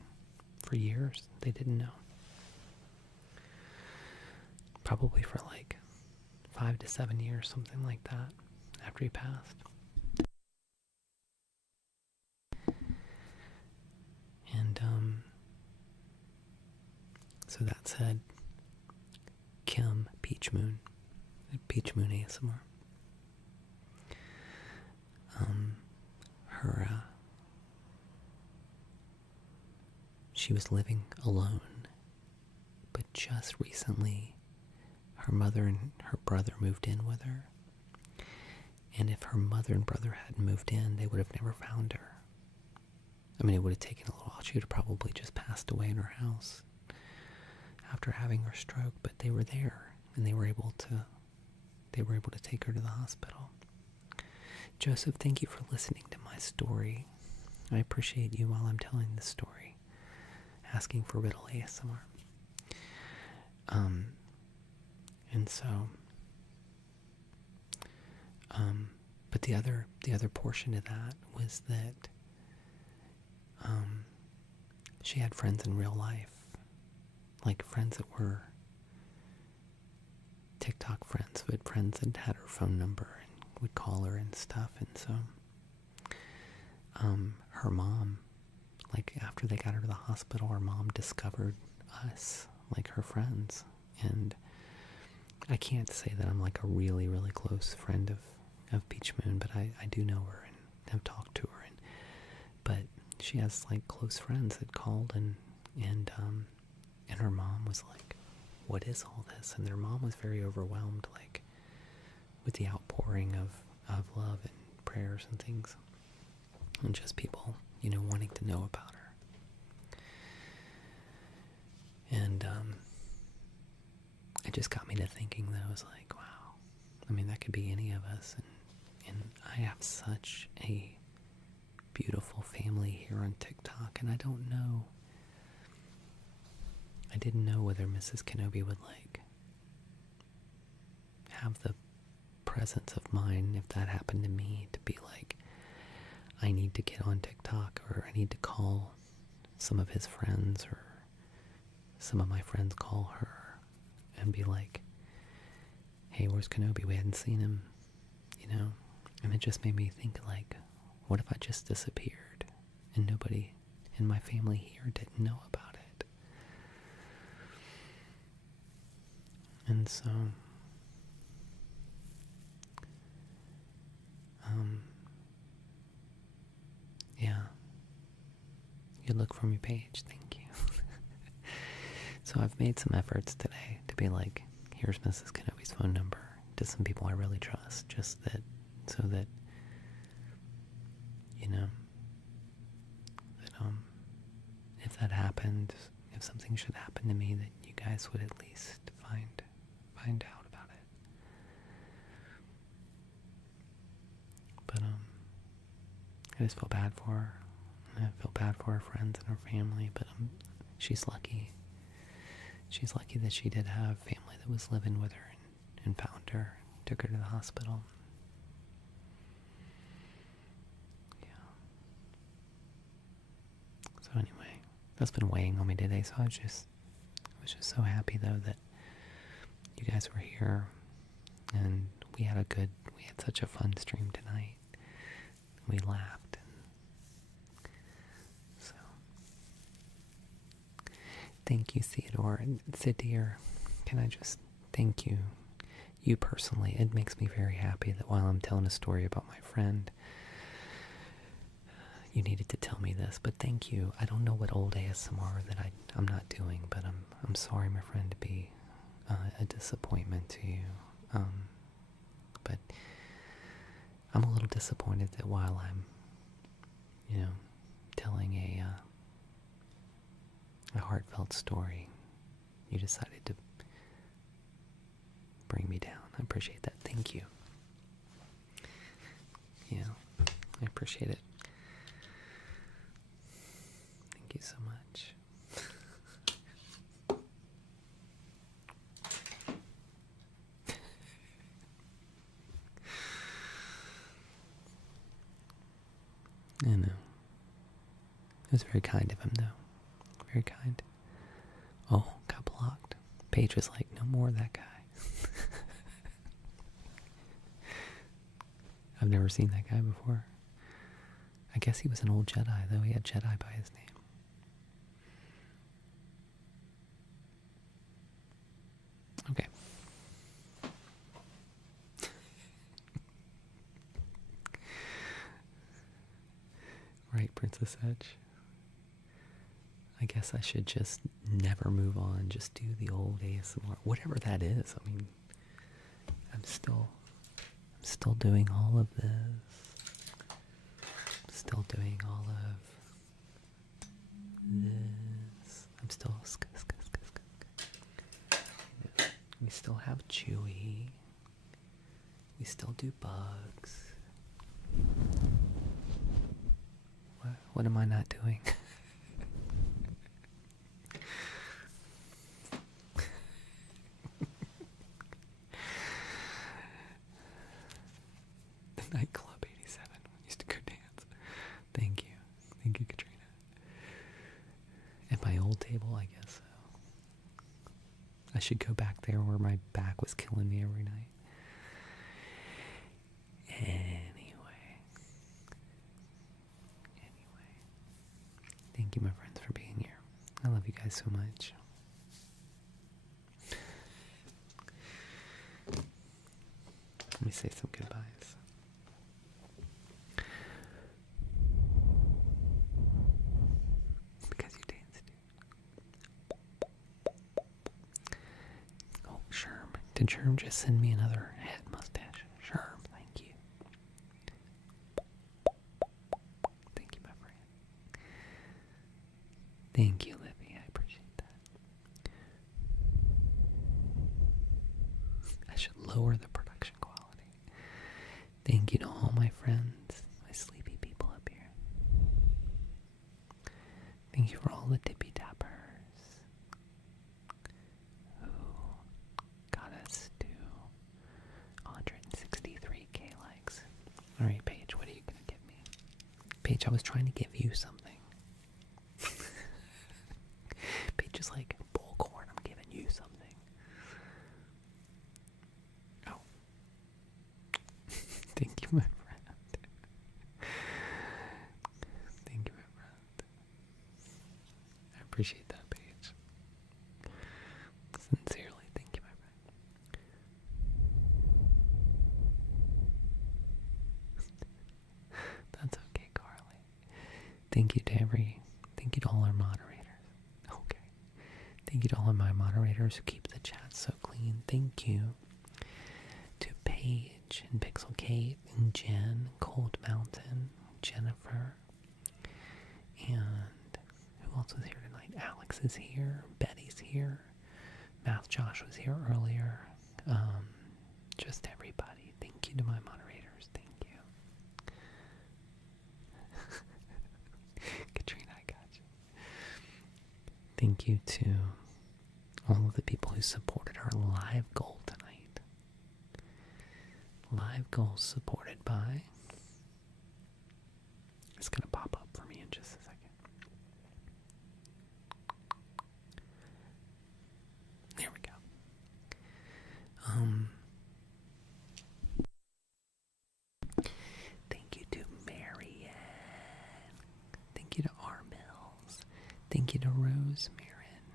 For years, they didn't know. Probably for 5 to 7 years, something like that, after he passed. And, so that said, Kim Peach Moon ASMR. She was living alone, but just recently, her mother and her brother moved in with her. And if her mother and brother hadn't moved in, they would have never found her. I mean, it would have taken a little while. She would have probably just passed away in her house after having her stroke, but they were there, and they were able to take her to the hospital. Joseph, thank you for listening to my story. I appreciate you while I'm telling this story, asking for Riddle ASMR. And so, but the other portion of that was that she had friends in real life, friends that were TikTok friends, who had friends that had her phone number and would call her and stuff. And so her mom, after they got her to the hospital, her mom discovered us, her friends. And I can't say that I'm a really, really close friend of Peach Moon, but I do know her and have talked to her. But she has close friends that called, and her mom was like, what is all this? And their mom was very overwhelmed, with the outpouring of love and prayers and things, and just people, wanting to know about her. And it just got me to thinking, though, I was like, wow, I mean, that could be any of us, and I have such a beautiful family here on TikTok, and I didn't know whether Mrs. Kenobi would have the presence of mind, if that happened to me, to be I need to get on TikTok, or I need to call some of his friends, or some of my friends call her and be like, hey, where's Kenobi? We hadn't seen him, and it just made me think, what if I just disappeared and nobody in my family here didn't know about it? And so, yeah, you look from your page, thank you. So I've made some efforts today to be here's Mrs. Kenobi's phone number to some people I really trust, so that that happened, if something should happen to me, that you guys would at least find out about it. But I just feel bad for her. And I feel bad for her friends and her family, but she's lucky. She's lucky that she did have family that was living with her and found her, took her to the hospital. Yeah. So anyway, that's been weighing on me today, so I was just so happy though that you guys were here and we had such a fun stream tonight. We laughed. So thank you, Theodore and Sidir. Can I just thank you personally? It makes me very happy that while I'm telling a story about my friend, you needed to tell me this, but thank you. I don't know what old ASMR that I'm not doing, but I'm sorry, my friend, to be a disappointment to you. But I'm a little disappointed that while I'm, telling a heartfelt story, you decided to bring me down. I appreciate that. Thank you. Yeah, I appreciate it. Thank you so much. I know. It was very kind of him, though. Very kind. Oh, got blocked. Paige was like, no more of that guy. I've never seen that guy before. I guess he was an old Jedi, though. He had Jedi by his name. Okay. Right, Princess Edge. I guess I should just never move on. Just do the old ASMR. Whatever that is. I mean, I'm still doing all of this. I'm still doing all of this. I'm still... We still have Chewy. We still do bugs. What am I not doing? The nightclub 87. We used to go dance. Thank you. Thank you, Katrina. At my old table, I guess so. I should go back there where my back was killing me every night. Anyway. Thank you, my friends, for being here. I love you guys so much. Let me say some goodbyes. Because you danced. Oh, Sherm. Did Sherm just send me another head mustache? Sherm, thank you. Thank you, my friend. Thank you, Livy. I appreciate that. I should lower the production quality. Thank you to all my friends, my sleepy people up here. Thank you for all the tippy tappers who got us to 163k likes. Alright, Paige, what are you going to give me? Paige, I was trying to give you something. Paige is like, bullcorn, I'm giving you something. Oh. Thank you, my friend. Thank you, my friend. I appreciate that, Paige. Sincerely, thank you, my friend. That's okay, Carly. Thank you to all our moderators. Okay. Thank you to all of my moderators who keep the chat so clean. Thank you to Paige and Pixel Kate and Jen, Cold Mountain, Jennifer, and who else was here tonight? Alex is here. Betty's here. Math Josh was here earlier. Just everybody. Thank you to my moderators. Thank you. Katrina, I got you. Thank you to all of the people who supported our live goal tonight. Live goal supported by... It's going to pop up for me in just a second. There we go. Thank you to Marianne. Thank you to R. Mills. Thank you to Rose Marin.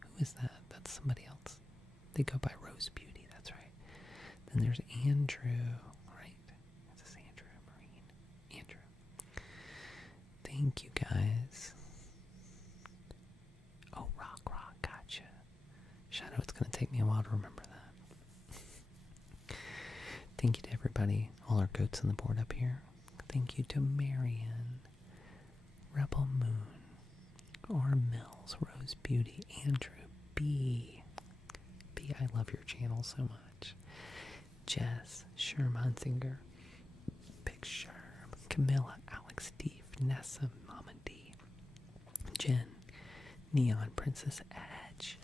Who is that? That's somebody else. They go by Rose Beauty, that's right. Then there's Andrew, right? Is this Andrew Marine? Andrew. Thank you, guys. Oh, Rock, gotcha. Shadow, it's going to take me a while to remember that. Thank you to everybody, all our goats on the board up here. Thank you to Marion, Rebel Moon, R. Mills, Rose Beauty, Andrew, B. I love your channel so much. Jess, Sherman Singer, Big Sherm, Camilla, Alex, Steve, Nessa, Mama D, Jen, Neon, Princess Edge,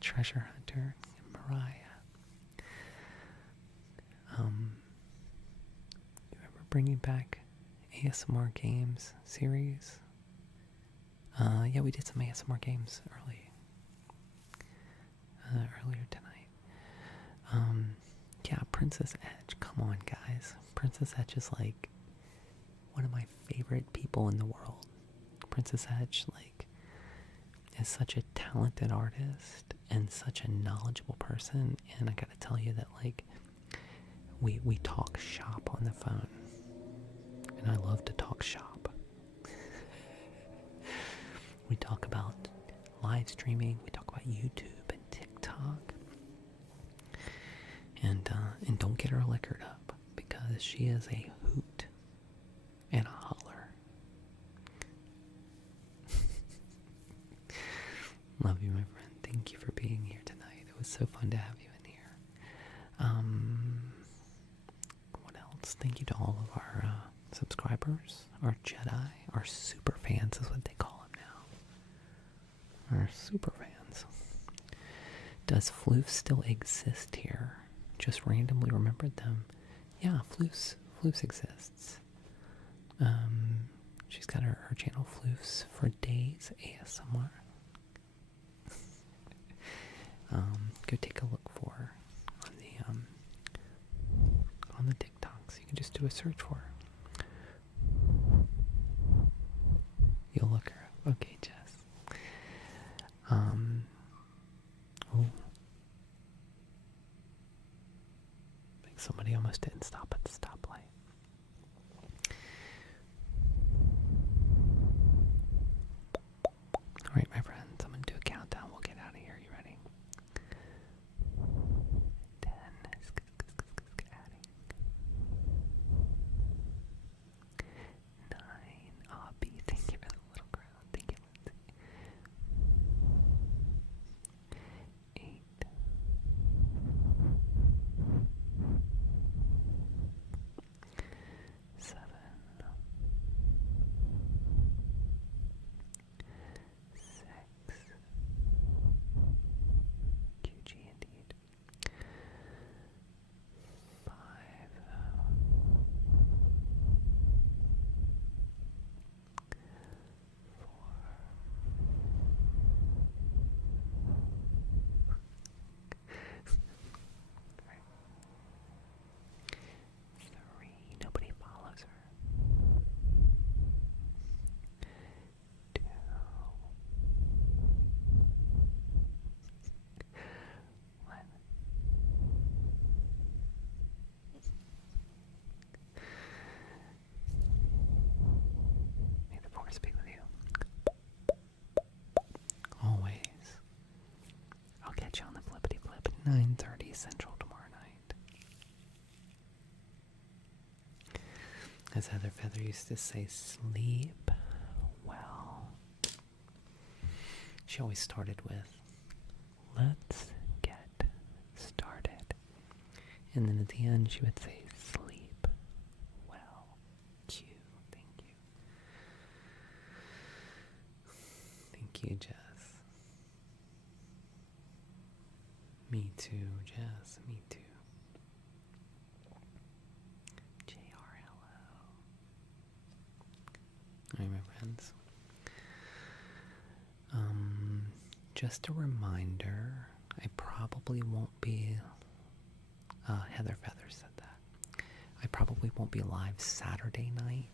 Treasure Hunter, Mariah. You ever bringing back ASMR games series? Yeah, we did some ASMR games earlier tonight. Yeah, Princess Edge. Come on, guys. Princess Edge is like one of my favorite people in the world. Princess Edge, like, is such a talented artist and such a knowledgeable person. And I gotta tell you that, like, we talk shop on the phone. And I love to talk shop. We talk about live streaming, we talk about YouTube and TikTok. And don't get her liquored up, because she is a hoot and a holler. Love you, my friend. Thank you for being here tonight. It was so fun to have you in here. What else? Thank you to all of our subscribers, our Jedi, our super fans is what they call them now. Our super fans. Does Floof still exist here? Just randomly remembered them. Yeah, Floofs exists. She's got her channel Floofs for Days ASMR. Go take a look for her on the TikToks. You can just do a search for her. You'll look her up. Okay, Jess. Oh. I think somebody almost didn't stop at the stoplight. Alright, my friends, I'm going to do a countdown. We'll get out of here. You ready? 10. Adding. 9. B, thank you for the little crown. Thank you, Lindsay. 8. 7. 6. QG indeed. 5. 4. 3. Nobody follows her. 2. 1. May the force be with you. Always. I'll catch you on the flippity flip at 9:30 Central tomorrow night. As Heather Feather used to say, sleep She always started with, let's get started. And then at the end, she would say, sleep well. Cute. Thank you. Thank you, Jess. Me too, Jess. Me too. JR, hello. Alright, my friends. Just a reminder, I probably won't be, Heather Feathers said that. I probably won't be live Saturday night.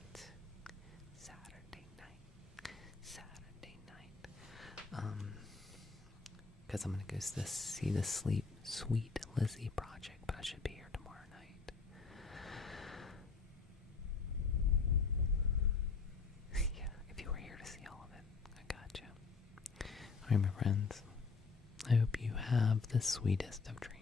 Because I'm going to go see the Sweet Lizzie project, but I should be here tomorrow night. Yeah, if you were here to see all of it, I gotcha. Alright, my friends. I hope you have the sweetest of dreams.